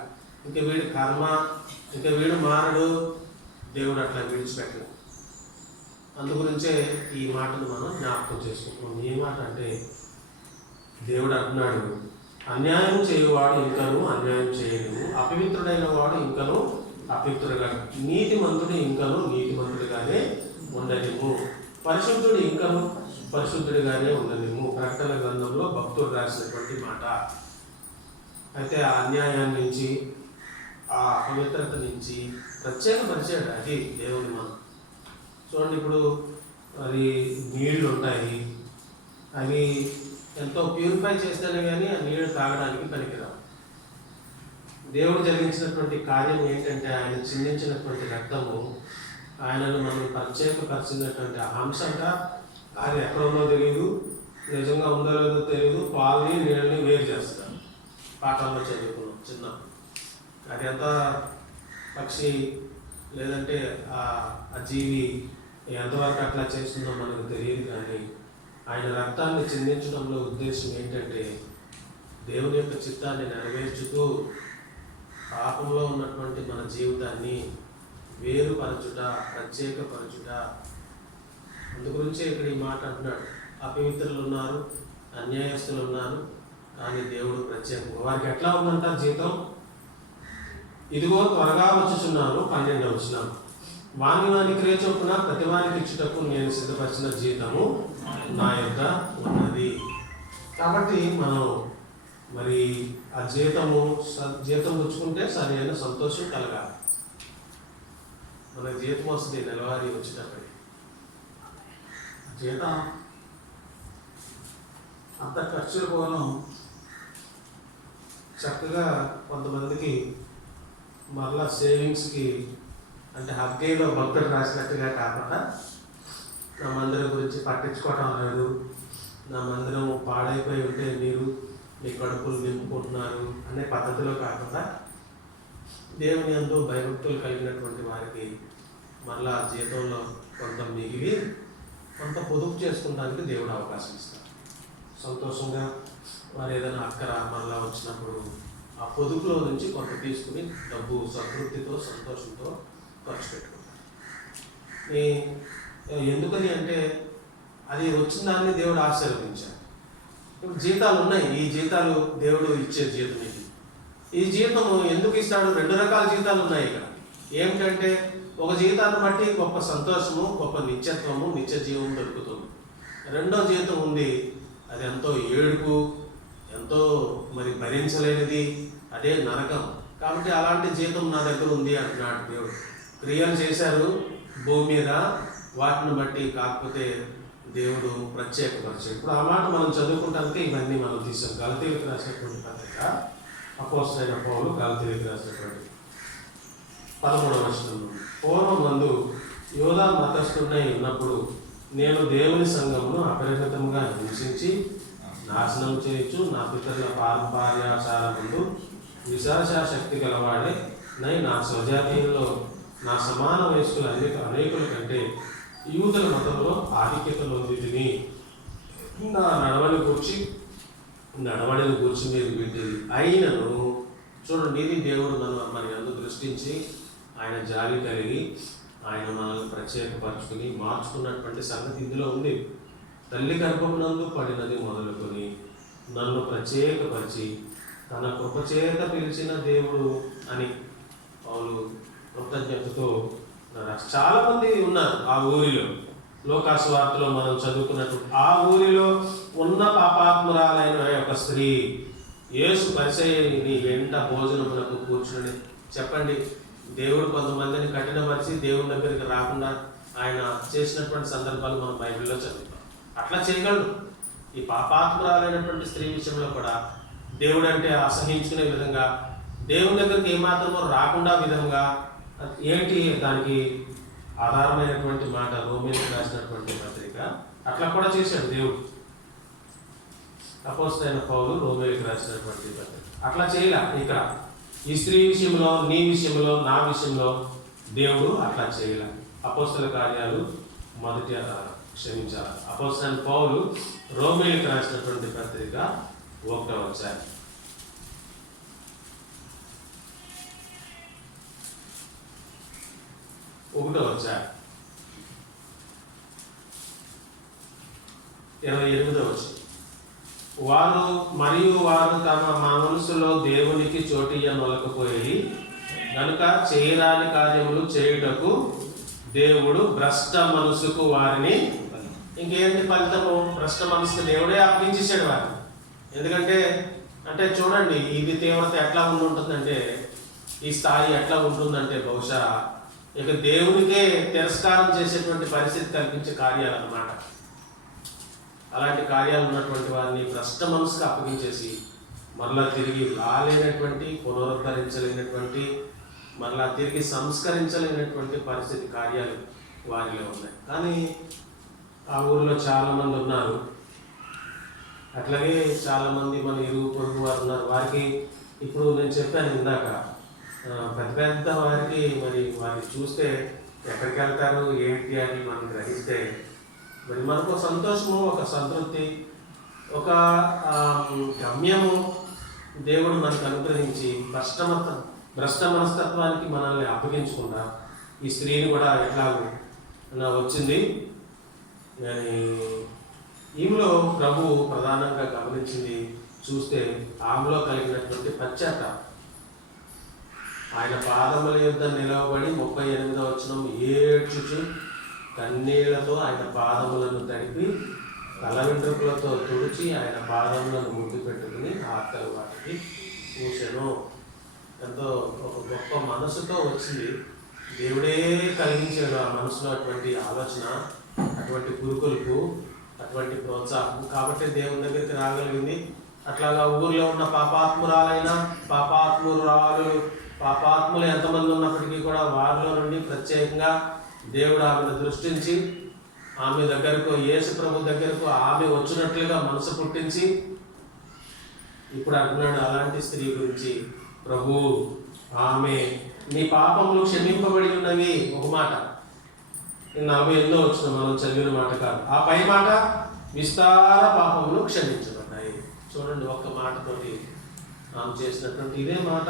ఇంకా వీడి కర్మ, ఇంకా వీడు మారడు, దేవుడు అట్లా విడిచిపెట్టలేదు. అందుగురించే ఈ మాటను మనం జ్ఞాపకం చేసుకుంటున్నాం. ఏ మాట అంటే దేవుడు అంటున్నాడు, అన్యాయం చేయవాడు ఇంకను అన్యాయం చేయలేము, అపవిత్రుడైన వాడు ఇంకను అపవిత్రుడుగా, నీతిమంతుడు ఇంకను నీతిమంతుడిగానే ఉండలేము, పరిశుద్ధుడు ఇంకను పరిశుద్ధుడిగానే ఉండలేము. ప్రకటన గ్రంథంలో భక్తుడు రాసినటువంటి మాట. అయితే ఆ అన్యాయం నుంచి, ఆ అపవిత్రత నుంచి ప్రత్యేకపరిచాడు అది దేవుని మనం. చూడండి, ఇప్పుడు మరి నీళ్లు ఉంటాయి, అవి ఎంతో ప్యూరిఫై చేస్తేనే కానీ ఆ నీళ్లు తాగడానికి పనికిరావు. దేవుడు జరిగించినటువంటి కార్యం ఏంటంటే ఆయన చిందించినటువంటి రక్తము, ఆయనను మనం ప్రత్యేకపరిచినటువంటి అంశంగా అది ఎక్కడ ఉందో తెలియదు, నిజంగా ఉందో లేదో తెలియదు. పాలని నీళ్ళని వేరు చేస్తారు. పాఠాల్లో చదువుకున్నాం చిన్న. అది ఎంత పక్షి లేదంటే ఆ జీవి ఎంతవరకు అట్లా చేస్తుందో మనకు తెలియదు. కానీ ఆయన రక్తాన్ని చిందించడంలో ఉద్దేశం ఏంటంటే దేవుని యొక్క చిత్తాన్ని నెరవేర్చుతూ పాపంలో ఉన్నటువంటి మన జీవితాన్ని వేరుపరచుట, ప్రత్యేకపరచుట. అందుగురించే ఇక్కడ ఈ మాట అంటున్నాడు, అపవిత్రులు ఉన్నారు, అన్యాయస్తులు ఉన్నారు, కానీ దేవుడు ప్రత్యేకంగా వారికి ఎట్లా ఉందంట జీతం. ఇదిగో త్వరగా వచ్చుచున్నాను, 12వ వచనం, వాని క్రియ చొప్పున ప్రతి వానికి ఇచ్చుటకు నేను సిద్ధపరిచిన జీతము నా యొక్క ఉన్నది. కాబట్టి మనం మరి ఆ జీతం పుచ్చుకుంటే సరైన సంతోషం కలగాలి. మనకు జీతం వస్తుంది నెలవారీ వచ్చేటప్పటికి. జీతం అంత ఖర్చులు పోను చక్కగా కొంతమందికి మరలా సేవింగ్స్కి, అంటే హగ్గేలో భక్తులు రాసినట్టుగా కాకుండా నా మందిరం గురించి పట్టించుకోవటం లేదు, నా మందిరం పాడైపోయి ఉంటే మీరు మీ కడుపులు నింపుకుంటున్నారు అనే పద్ధతిలో కాకుండా దేవుని యందు భయభక్తులు కలిగినటువంటి వారికి మరలా జీతంలో కొంత మిగిలి కొంత పొదుపు చేసుకోవడానికి దేవుడు అవకాశం ఇస్తాడు. సంతోషంగా వారు ఏదైనా అక్కర మరలా వచ్చినప్పుడు ఆ పొదుపులో నుంచి కొంత తీసుకుని డబ్బు సంతృప్తితో సంతోషంతో ఖర్చు పెట్టుకుంటారు. ఎందుకని అంటే అది వచ్చిన దాన్ని దేవుడు ఆశీర్వదించాడు. ఇప్పుడు జీతాలు ఉన్నాయి, ఈ జీతాలు దేవుడు ఇచ్చే జీతం ఇది. ఈ జీతము ఎందుకు ఇస్తాడు? 2 రకాల జీతాలు ఉన్నాయి ఇక్కడ. ఏమిటంటే ఒక జీతాన్ని బట్టి గొప్ప సంతోషము, గొప్ప నిత్యత్వము, నిత్య జీవం దొరుకుతుంది. రెండో జీతం ఉంది, అది ఎంతో ఏడుపు, ఎంతో మరి భరించలేనిది, అదే నరకం. కాబట్టి అలాంటి జీతం నా దగ్గర ఉంది అంటున్నాడు దేవుడు. క్రియలు చేశారు భూమి మీద, వాటిని బట్టి కాకపోతే దేవుడు ప్రత్యేకపరిచాడు. ఇప్పుడు ఆ మాట మనం చదువుకుంటానికి ఇవన్నీ మనం తీసాం. గలతీయులకు రాసినటువంటి పత్రిక, అపోస్తలుడైన పౌలు గలతీయులకు రాసినటువంటి 13వ వచనం. పూర్వమందు యోధా మతస్థుడై ఉన్నప్పుడు నేను దేవుని సంఘమును అపరిమితంగా హింసించి నాశనం చేయొచ్చు, నా పితరుల పారంపర్యాచారముందు విశాల శక్తి గలవాడే నా స్వజాతీయుల్లో నా సమాన వయస్కులు అనేకుల కంటే యూదుల మతంలో ఆధిక్యతలో వీటిని నా నడవడిని గూర్చి మీరు వింటేది అయినను చూడండి, ఇది దేవుడు మరి అందుకు దృష్టించి ఆయన జాలి కలిగి ఆయన మనల్ని ప్రత్యేకపరచుకుని మార్చుకున్నటువంటి సంగతి ఇందులో ఉంది. తల్లి గర్భమునందు పడినది మొదలుకొని నన్ను ప్రత్యేకపరిచి తన కృపచేత పిలిచిన దేవుడు అని పౌలు కృతజ్ఞతతో చాలామంది ఉన్నారు ఆ ఊరిలో. లోకాసు వార్తలో మనం చదువుకున్నట్టు ఆ ఊరిలో ఉన్న పాపాత్మురాలైన ఒక స్త్రీ యేసు పరిసయ్యుని వెంట భోజనములకు కూర్చుని. చెప్పండి, దేవుడు కొంతమందిని కఠినపరిచి దేవుని దగ్గరికి రాకుండా ఆయన చేసినటువంటి సందర్భాలు మనం బైబిల్లో చదువుతాం. అట్లా చేయగలడు. ఈ పాపాత్మురాలైనటువంటి స్త్రీ విషయంలో కూడా దేవుడు అంటే అసహించుకునే విధంగా, దేవుని దగ్గరికి ఏమాత్రమో రాకుండా విధంగా, ఏంటి దానికి ఆధారమైనటువంటి మాట రోమీయులకు రాసినటువంటి పత్రిక. అట్లా కూడా చేశాడు దేవుడు. అపోస్తలుడైన పౌలు రోమీయులకు రాసినటువంటి పత్రిక అట్లా చేయలే. ఇక్కడ ఈ స్త్రీ విషయంలో, నీ విషయంలో, నా విషయంలో దేవుడు అట్లా చేయలే. అపోస్తల కార్యాలు అపోస్తలుడైన పౌలు రోమీయులకు రాసినటువంటి పత్రిక 1వ అధ్యాయం 28వ వచనం. వారు తమ మనసులో దేవునికి చోటియ్య నొలకపోయి కనుక చేయరాని కార్యములు చేయుటకు దేవుడు భ్రష్ట మనసుకు వారిని, ఇంకేంటి ఫలితము? భ్రష్ట మనసుకు దేవుడే అప్పగించేసాడు వారిని. ఎందుకంటే చూడండి, ఇది తీవ్రత ఎట్లా ఉంటుందంటే, ఈ స్థాయి ఎట్లా ఉంటుందంటే బహుశా ఇక దేవునికే తిరస్కారం చేసేటువంటి పరిస్థితి కల్పించే కార్యాలు అన్నమాట. అలాంటి కార్యాలు ఉన్నటువంటి వారిని భ్రష్ట మనసుకు అప్పగించేసి మరలా తిరిగి రాలేనటువంటి, పునరుద్ధరించలేనటువంటి, మరలా తిరిగి సంస్కరించలేనటువంటి పరిస్థితి కార్యాలు వారిలో ఉన్నాయి. కానీ ఆ ఊరిలో చాలామంది ఉన్నారు. అట్లాగే చాలామంది మన ఇరుగు పొరుగు వారు ఉన్నారు. వారికి ఇప్పుడు నేను చెప్పాను ఇందాక, పెద్ద వారికి మరి వారిని చూస్తే ఎక్కడికి వెళ్తారు ఏంటి అని మనం గ్రహిస్తే మరి మనకు ఒక సంతోషము, ఒక సంతృప్తి, ఒక గమ్యము దేవుడు మనకు అనుగ్రహించి భ్రష్ట మనస్తత్వానికి మనల్ని అప్పగించకుండా ఈ స్త్రీని కూడా ఎట్లాగో వచ్చింది. కానీ ఈమెలో ప్రభు ప్రధానంగా గమనించింది చూస్తే ఆమెలో కలిగినటువంటి పశ్చాత్తాపం. ఆయన పాదముల యొద్ద నిలవబడి 38వ వచనం ఏడ్చుచు కన్నీళ్లతో ఆయన పాదములను తడిపి తల వెంట్రుకలతో తుడిచి ఆయన పాదములను ముద్దు పెట్టుకుని ఆకలి వాటికి చూసెను. ఎంతో ఒక గొప్ప మనసుతో వచ్చింది. దేవుడే కలిగించాడు ఆ మనసులో అటువంటి ఆలోచన, అటువంటి కురుకులకు, అటువంటి ప్రోత్సాహం. కాబట్టి దేవుని దగ్గరికి రాగలిగింది. అట్లాగా ఊర్లో ఉన్న పాపాత్ములు ఎంతమంది ఉన్నప్పటికీ కూడా వారిలో నుండి ప్రత్యేకంగా దేవుడు ఆమెను దృష్టించి ఆమె దగ్గరకు, యేసు ప్రభు దగ్గరకు ఆమె వచ్చినట్లుగా మనసు పుట్టించి ఇప్పుడు అంటున్నాడు అలాంటి స్త్రీ గురించి, ప్రభు ఆమె నీ పాపములు క్షమింపబడి ఉన్నవి. ఒక మాట, 48వ వచనం మనం చదివిన మాట కాదు. ఆ పై మాట విస్తార పాపములు క్షమించబడ్డాయి. చూడండి, ఒక్క మాటతోటి ఆమె చేసినటువంటి ఇదే మాట.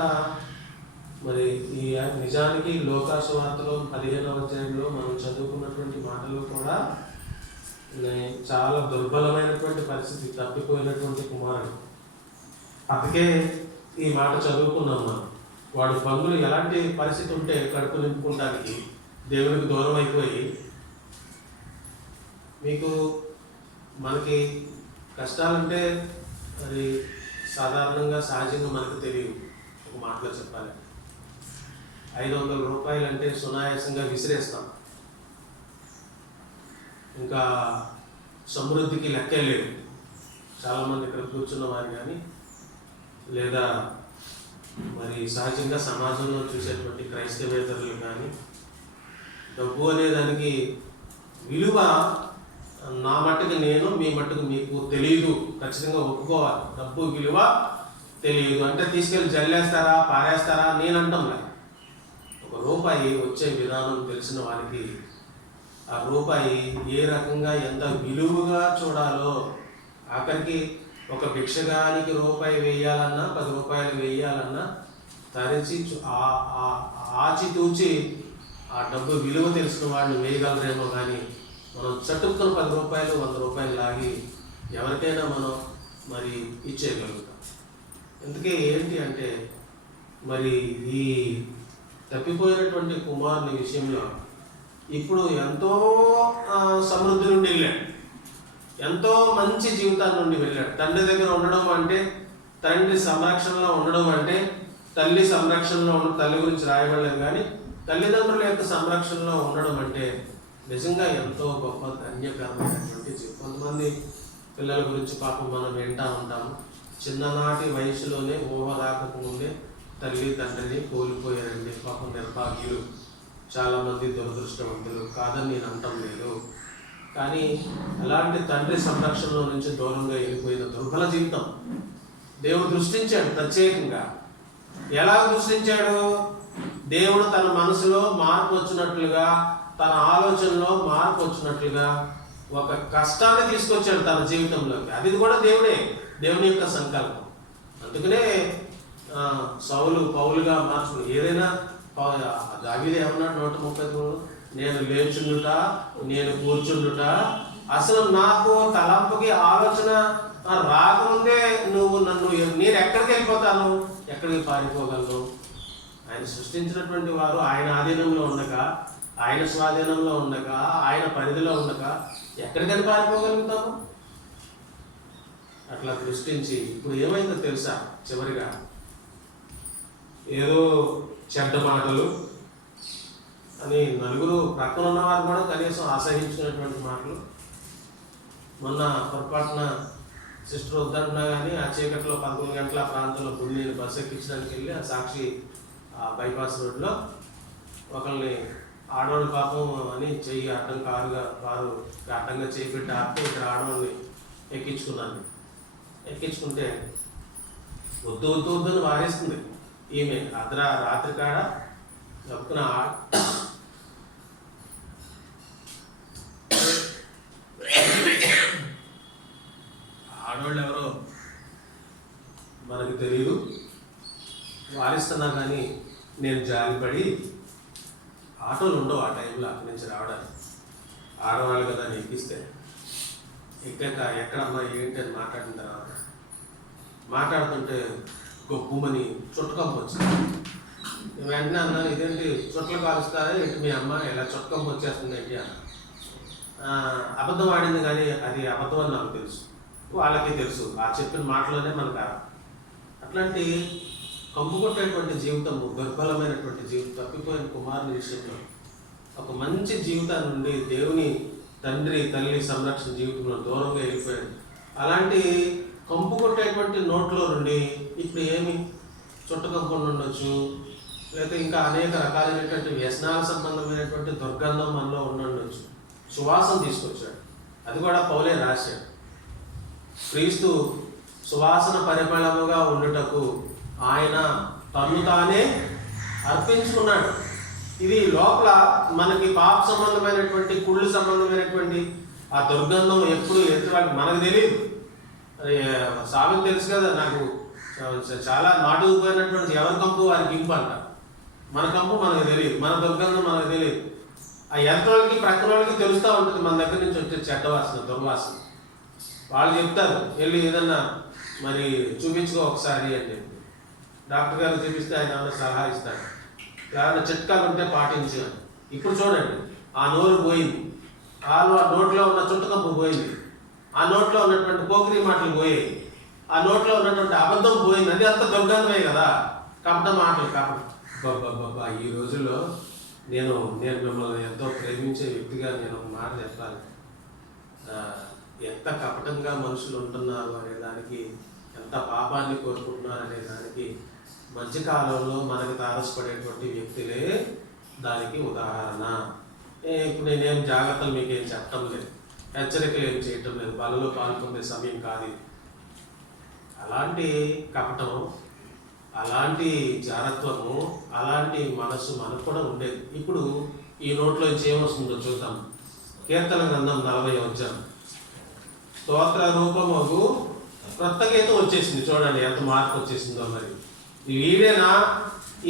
మరి ఈ నిజానికి లోకాసు వార్తలో 15వ అధ్యాయంలో మనం చదువుకున్నటువంటి మాటలు కూడా చాలా దుర్బలమైనటువంటి పరిస్థితి, తప్పిపోయినటువంటి కుమారుడు. అందుకే ఈ మాట చదువుకున్నాం మనం. వాడు బంధువులు ఎలాంటి పరిస్థితి ఉంటే కడుపు నింపుకుంటానికి దేవునికి దూరం అయిపోయి, మీకు మనకి కష్టాలంటే అది సాధారణంగా సహజంగా మనకు తెలియదు. ఒక మాటలో చెప్పాలి, 500 రూపాయలు అంటే సునాయాసంగా విసిరేస్తాం. ఇంకా సమృద్ధికి లెక్కే లేదు. చాలామంది ఇక్కడ కూర్చున్న వారు కానీ, లేదా మరి సహజంగా సమాజంలో చూసేటువంటి క్రైస్తవేతరులు కానీ, డబ్బు అనేదానికి విలువ నా మట్టుకు నేను, మీ మట్టుకు మీకు తెలియదు. ఖచ్చితంగా ఒప్పుకోవాలి. డబ్బు విలువ తెలియదు అంటే తీసుకెళ్ళి జల్లేస్తారా, పారేస్తారా నేను అంటాంలే. ఒక రూపాయి వచ్చే విధానం తెలిసిన వారికి ఆ రూపాయి ఏ రకంగా ఎంత విలువగా చూడాలో, ఆఖరికి ఒక భిక్షగానికి రూపాయి వేయాలన్నా 10 రూపాయలు వేయాలన్నా తరిచి ఆచితూచి ఆ డబ్బు విలువ తెలిసిన వాళ్ళు వేయగలరేమో. కానీ మనం చటుక్కున 10 రూపాయలు 100 రూపాయలు లాగి ఎవరికైనా మనం మరి ఇచ్చేయగలుగుతాం. అందుకే ఏంటి అంటే, మరి ఈ తప్పిపోయినటువంటి కుమారుని విషయంలో ఇప్పుడు ఎంతో సమృద్ధి నుండి వెళ్ళాడు, ఎంతో మంచి జీవితాన్ని నుండి వెళ్ళాడు. తండ్రి దగ్గర ఉండడం అంటే, తండ్రి సంరక్షణలో ఉండడం అంటే, తల్లి సంరక్షణలో తల్లి గురించి రాయబడలేదు కానీ తల్లిదండ్రుల యొక్క సంరక్షణలో ఉండడం అంటే నిజంగా ఎంతో గొప్ప ధన్యకరమైనటువంటి జీవితం. కొంతమంది పిల్లల గురించి పాపం మనం వింటూ ఉంటాము. చిన్ననాటి వయసులోనే ఊహ రాకముందే తల్లి తండ్రిని కోల్పోయారండి. పాపం నిర్భాగ్యులు, చాలామంది దురదృష్టవంతులు కాదని నేను అంటం లేదు. కానీ అలాంటి తండ్రి సంరక్షణలో నుంచి దూరంగా వెళ్ళిపోయిన దుర్బల జీవితం దేవుడు దృష్టించాడు ప్రత్యేకంగా. ఎలా దృష్టించాడు? దేవుడు తన మనసులో మార్పు వచ్చినట్లుగా, తన ఆలోచనలో మార్పు వచ్చినట్లుగా ఒక కష్టాన్ని తీసుకొచ్చాడు తన జీవితంలోకి. అది కూడా దేవుడే, దేవుని యొక్క సంకల్పం. అందుకనే సౌలు పౌలుగా మార్చుకుని ఏదైనా దావీదు ఏమన్నాడు 133, నేను లేచుండుట, నేను కూర్చుండుట, అసలు నాకు తలంపుకి ఆలోచన రాకముందే నువ్వు నన్ను, నేను ఎక్కడికి వెళ్ళిపోతాను, ఎక్కడికి పారిపోగలను? ఆయన సృష్టించినటువంటి వారు ఆయన ఆధీనంలో ఉండక, ఆయన స్వాధీనంలో ఉండక, ఆయన పరిధిలో ఉండక ఎక్కడికైనా పారిపోగలుగుతాము? అట్లా సృష్టించి ఇప్పుడు ఏమైందో తెలుసా? చివరిగా ఏదో చెడ్డ మాటలు అని నలుగురు ప్రక్కన ఉన్నవారు కూడా కనీసం ఆశ్రయించినటువంటి మాటలు. మొన్న పొరపాటున సిస్టర్ వద్దన్నా కానీ ఆ చీకట్లో 11 గంటల ప్రాంతంలో నేను బస్సు ఎక్కించడానికి వెళ్ళి ఆ సాక్షి బైపాస్ రోడ్లో ఒకరిని ఆడవాళ్ళు పాపం అని చెయ్యి అడ్డం కారు అడ్డంగా చేయి పెట్టి ఆపితే ఇక్కడ ఆడవాళ్ళని ఎక్కించుకున్నాను. ఎక్కించుకుంటే వద్దు వద్దు వద్దని వారేస్తుంది ఈమె. రాత్రి కాడ గప్పున ఆడవాళ్ళు ఎవరో మనకు తెలియదు, వారిస్తున్నా కానీ నేను జాలిపడి, ఆటోలు ఉండవు ఆ టైంలో అక్కడి నుంచి రావడానికి, ఆడవాళ్ళు కదా అని ఎక్కిస్తే ఎక్కాక ఎక్కడమ్మా ఏంటి అని మాట్లాడిన తర్వాత మాట్లాడుతుంటే గొప్పమని చుట్టకంపు వచ్చింది. వెంటనే అన్నాను, ఇదేంటి చుట్టలు కాలుస్తారా ఏంటి మీ అమ్మ ఇలా చుట్టకంపు వచ్చేస్తుంది ఏంటి అన్న. అబద్ధం ఆడింది కానీ అది అబద్ధం అని నాకు తెలుసు, వాళ్ళకి తెలుసు. ఆ చెప్పిన మాటలోనే మనకు అట్లాంటి కంపు కొట్టేటువంటి జీవితము, దుర్బలమైనటువంటి జీవితం, తప్పిపోయిన కుమారుని విషయంలో ఒక మంచి జీవితాన్ని నుండి దేవుని తండ్రి తల్లి సంరక్షణ జీవితంలో దూరంగా వెళ్ళిపోయాడు. అలాంటి కంపు కొట్టేటువంటి నోట్లో నుండి ఇప్పుడు ఏమి చుట్టకంపు ఉండొచ్చు, లేకపోతే ఇంకా అనేక రకాలైనటువంటి వ్యసనాల సంబంధమైనటువంటి దుర్గంధం మనలో ఉండొచ్చు. సువాసన తీసుకొచ్చాడు. అది కూడా పౌలే రాశాడు. క్రీస్తు సువాసన పరిమళముగా ఉండుటకు ఆయన తన్ను తానే అర్పించుకున్నాడు. ఇది లోపల మనకి పాప సంబంధమైనటువంటి కుళ్ళు సంబంధమైనటువంటి ఆ దుర్గంధం ఎప్పుడు ఎత్తురాలి మనకు తెలియదు. సామెత తెలుసు కదా, నాకు చాలా నాటుకుపోయినటువంటి ఎవరి కంపు వారికి ఇంపు అంట. మన కంపు మనకు తెలియదు, మన దుర్గంధం మనకు తెలియదు. ఆ యంత్రాలకి ప్రక్కన వాళ్ళకి తెలుస్తూ ఉంటుంది మన దగ్గర నుంచి వచ్చే చెడ్డవాసన, దుర్వాసన. వాళ్ళు చెప్తారు వెళ్ళి ఏదన్నా మరి చూపించుకో ఒకసారి అని చెప్పి. డాక్టర్ గారు చూపిస్తే ఆయన సలహా ఇస్తాడు, ఏమైనా చిట్కాలు ఉంటే పాటించాలి. ఇప్పుడు చూడండి, ఆ నోరు పోయింది, ఆ నోట్లో ఉన్న చుట్టకంపు పోయింది, ఆ నోట్లో ఉన్నటువంటి పోకిరి మాటలు పోయాయి, ఆ నోట్లో ఉన్నటువంటి అబద్ధం పోయింది. అది అంత దుర్గంధమే కదా, కపట మాటలు. బాబా ఈ రోజుల్లో నేను మిమ్మల్ని ఎంతో ప్రేమించే వ్యక్తిగా నేను ఒక మాట చెప్పాలి. ఎంత కపటంగా మనుషులు ఉంటున్నారు అనే దానికి, ఎంత పాపాన్ని కోరుకుంటున్నారు అనే దానికి మధ్యకాలంలో మనకు తారసపడేటువంటి వ్యక్తులే దానికి ఉదాహరణ. ఇప్పుడు నేనేం జాగ్రత్తలు మీకేం చెప్పటం లేదు, హెచ్చరికలు ఏం చేయటం లేదు, బలలో పాల్గొనే సమయం కాదు. అలాంటి కపటం, అలాంటి జారత్వము, అలాంటి మనసు మనకు కూడా ఉండేది. ఇప్పుడు ఈ నోట్లో ఏమొస్తుందో చూద్దాం. కీర్తన గ్రంథం 40వ అధ్యాయం. స్తోత్ర రూపమగు క్రొత్త గీతం వచ్చేసింది. చూడండి ఎంత మార్పు వచ్చేసిందో. మరి వీడేనా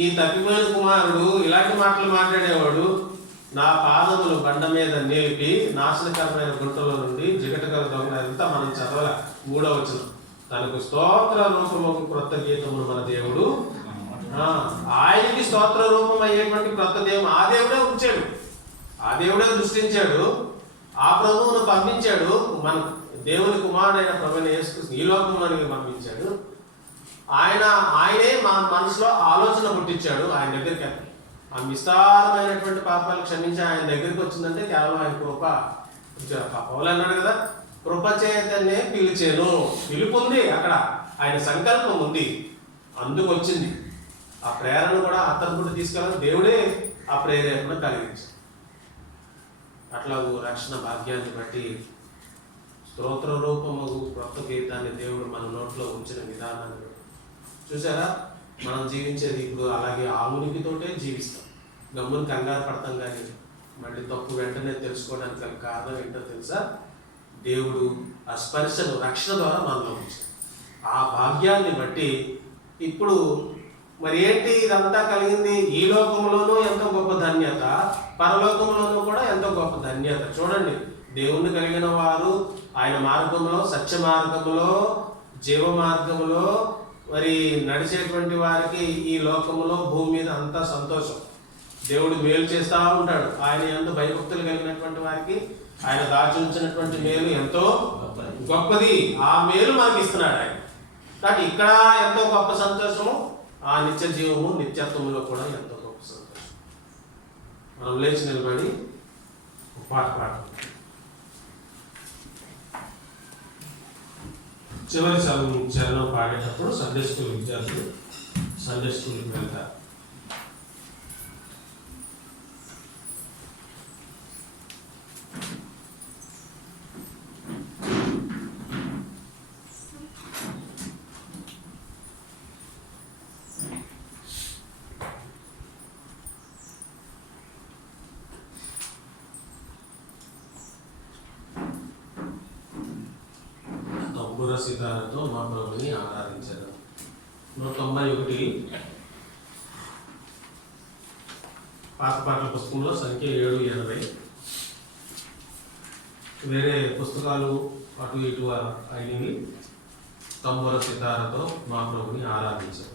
ఈ తప్పిపోయిన కుమారుడు? ఇలాంటి మాటలు మాట్లాడేవాడు. నా పాదములు బండ మీద నిలిపి నాశనకరమైన గుంటలో నుండి జిగటగల దొంగ. అంతా మనం చదవాల 3వ వచనం. తనకు స్తోత్ర రూపమగు క్రొత్త గీతమును మన దేవుడు, ఆయనకి స్తోత్ర రూపం అయ్యేటువంటి క్రొత్త దేవుడు ఆ దేవుడే ఉంచాడు, ఆ దేవుడే సృష్టించాడు, ఆ ప్రభువును పంపించాడు. మన దేవుని కుమారుడైన ప్రభువుని యేసుక్రీస్తు ఈ లోకంలోనికి పంపించాడు. ఆయనే మన మనసులో ఆలోచన పుట్టించాడు. ఆయన దగ్గరికి ఆ విస్తారమైనటువంటి పాపాలు క్షమించి ఆయన దగ్గరికి వచ్చిందంటే కేవలం ఆయన కృప. పౌలు అన్నాడు కదా, కృప చేతనే పిలిచాను. పిలుపు ఉంది అక్కడ, ఆయన సంకల్పం ఉంది, అందుకు వచ్చింది. ఆ ప్రేరణ కూడా అతను కూడా తీసుకెళ్ళాలి. దేవుడే ఆ ప్రేరేపణ కలిగించాడు. అట్లా రక్షణ భాగ్యాన్ని బట్టి స్తోత్ర రూపము క్రొత్త గీతాన్ని దేవుడు మన నోట్లో ఉంచిన విధానాన్ని చూసారా. మనం జీవించేది ఇప్పుడు అలాగే ఆవునికితోటే జీవిస్తాం. గమ్ముని కంగారు పడతాం, కానీ మళ్ళీ తప్పు వెంటనే తెలుసుకోవడానికి కారణం ఏంటో తెలుసా? దేవుడు ఆ స్పర్శను రక్షణ ద్వారా మనలో ఉంచాడు. ఆ భాగ్యాన్ని బట్టి ఇప్పుడు మరి ఏంటి ఇదంతా కలిగింది? ఈ లోకంలోనూ ఎంతో గొప్ప ధన్యత, పరలోకంలోనూ కూడా ఎంతో గొప్ప ధన్యత. చూడండి, దేవుణ్ణి కలిగిన వారు ఆయన మార్గంలో, సత్య మార్గంలో, జీవ మార్గంలో మరి నడిచేటువంటి వారికి ఈ లోకంలో భూమి మీద అంతా సంతోషం. దేవుడు మేలు చేస్తూ ఉంటాడు. ఆయన ఎంతో భయభక్తులు కలిగినటువంటి వారికి ఆయన దాచి ఉంచినటువంటి మేలు ఎంతో గొప్పది. ఆ మేలు మనకి ఇస్తున్నాడు ఆయన. కాబట్టి ఇక్కడ ఎంతో గొప్ప సంతోషము, ఆ నిత్య జీవము, నిత్యత్వంలో కూడా ఎంతో గొప్ప సంతోషం. మనం లేచి నిలబడి పాట పాడతాం. చివరి చరణం పాడేటప్పుడు సండే స్కూల్ విద్యార్థులు సండే స్కూల్కి వెళ్తారు. సితారతో మా ప్రభుని ఆరాధించారు. 191 పాత పాటల పుస్తకంలో సంఖ్య 780. వేరే పుస్తకాలు అటు ఇటు అయినవి. తంబుర సితారతో మా ప్రభుని ఆరాధించారు.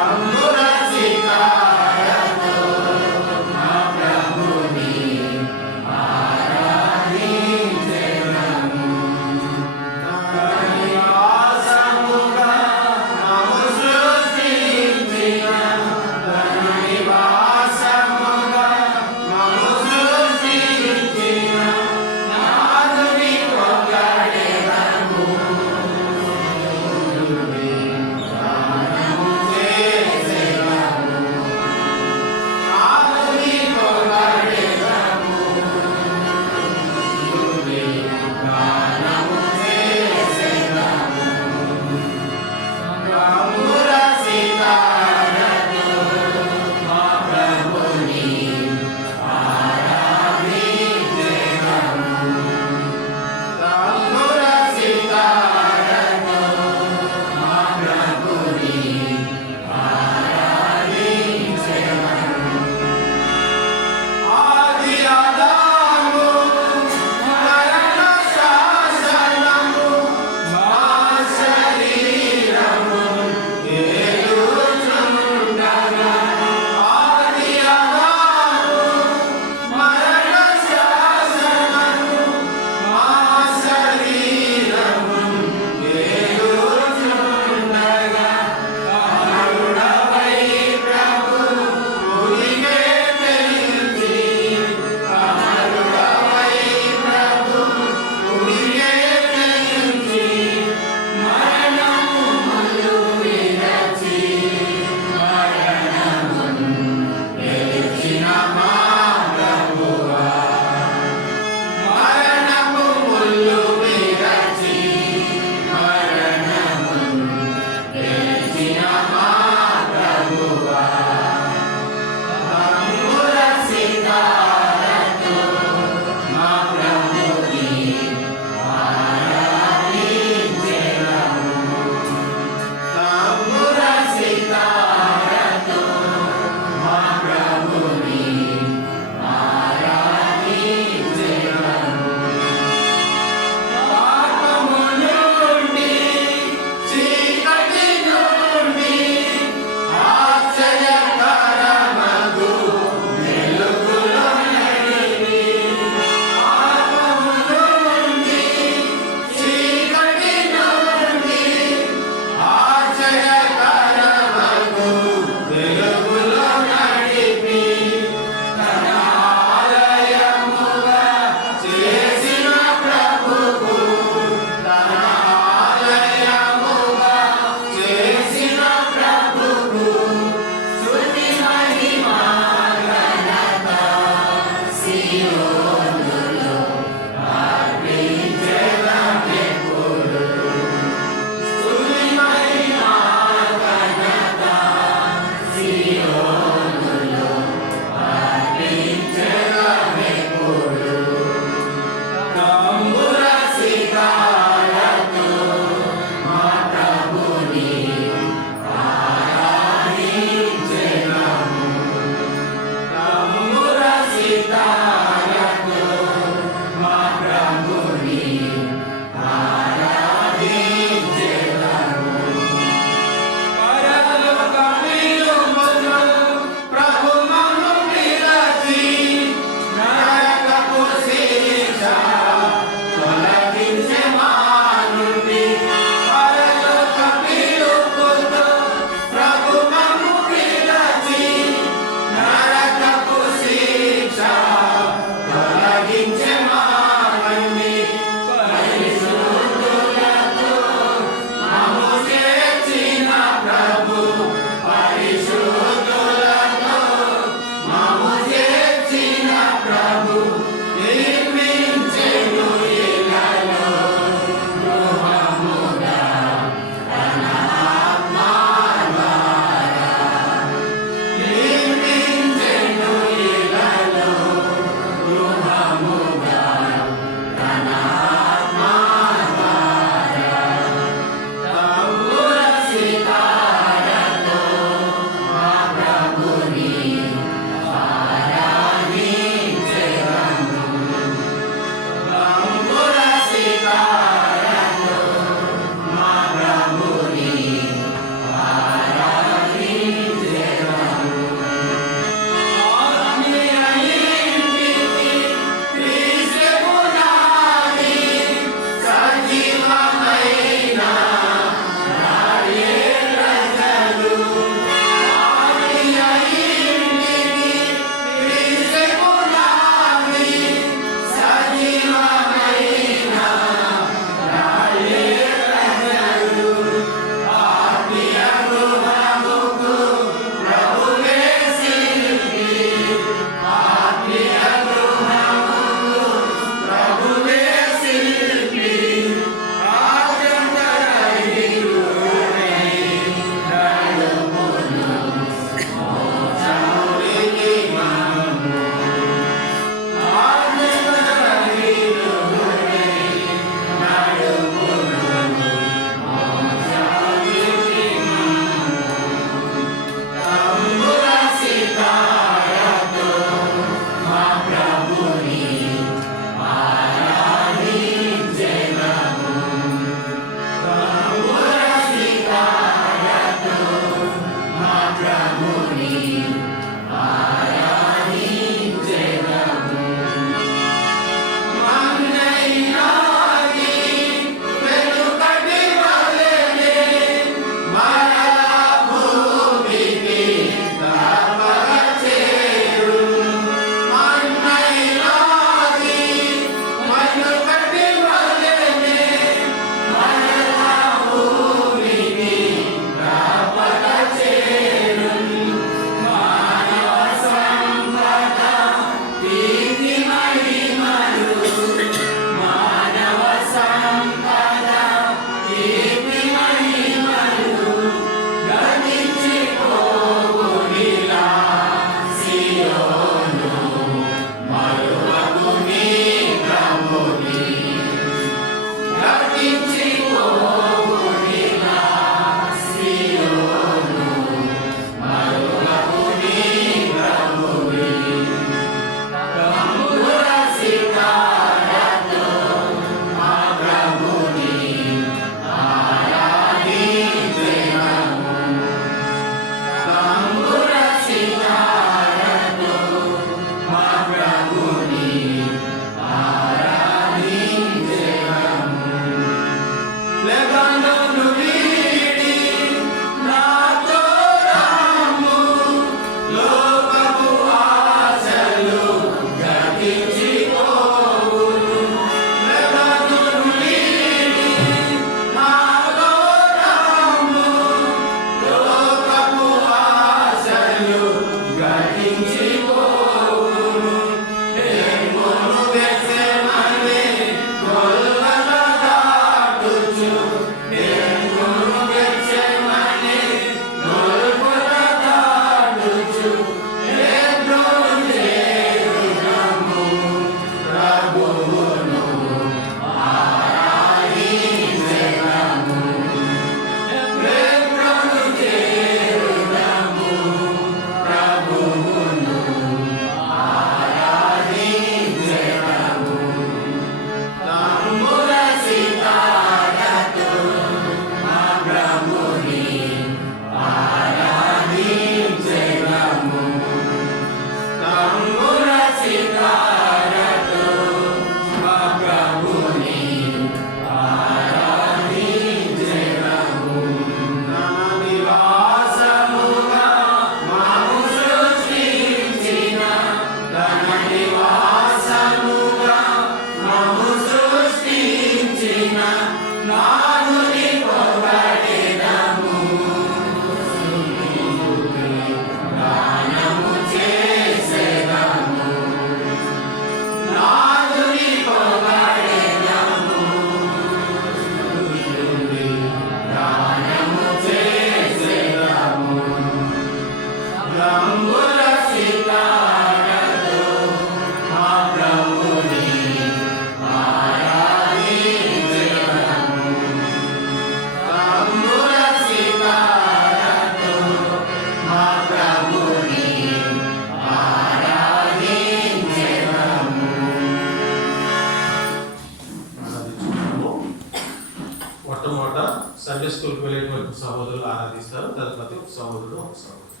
మొట్టమొదట సండే స్కూల్కి వెళ్ళేటువంటి సహోదరులు ఆరాధిస్తారు, తదుపతి ఒక సహోదరుడు ఒక సహోదరుడు.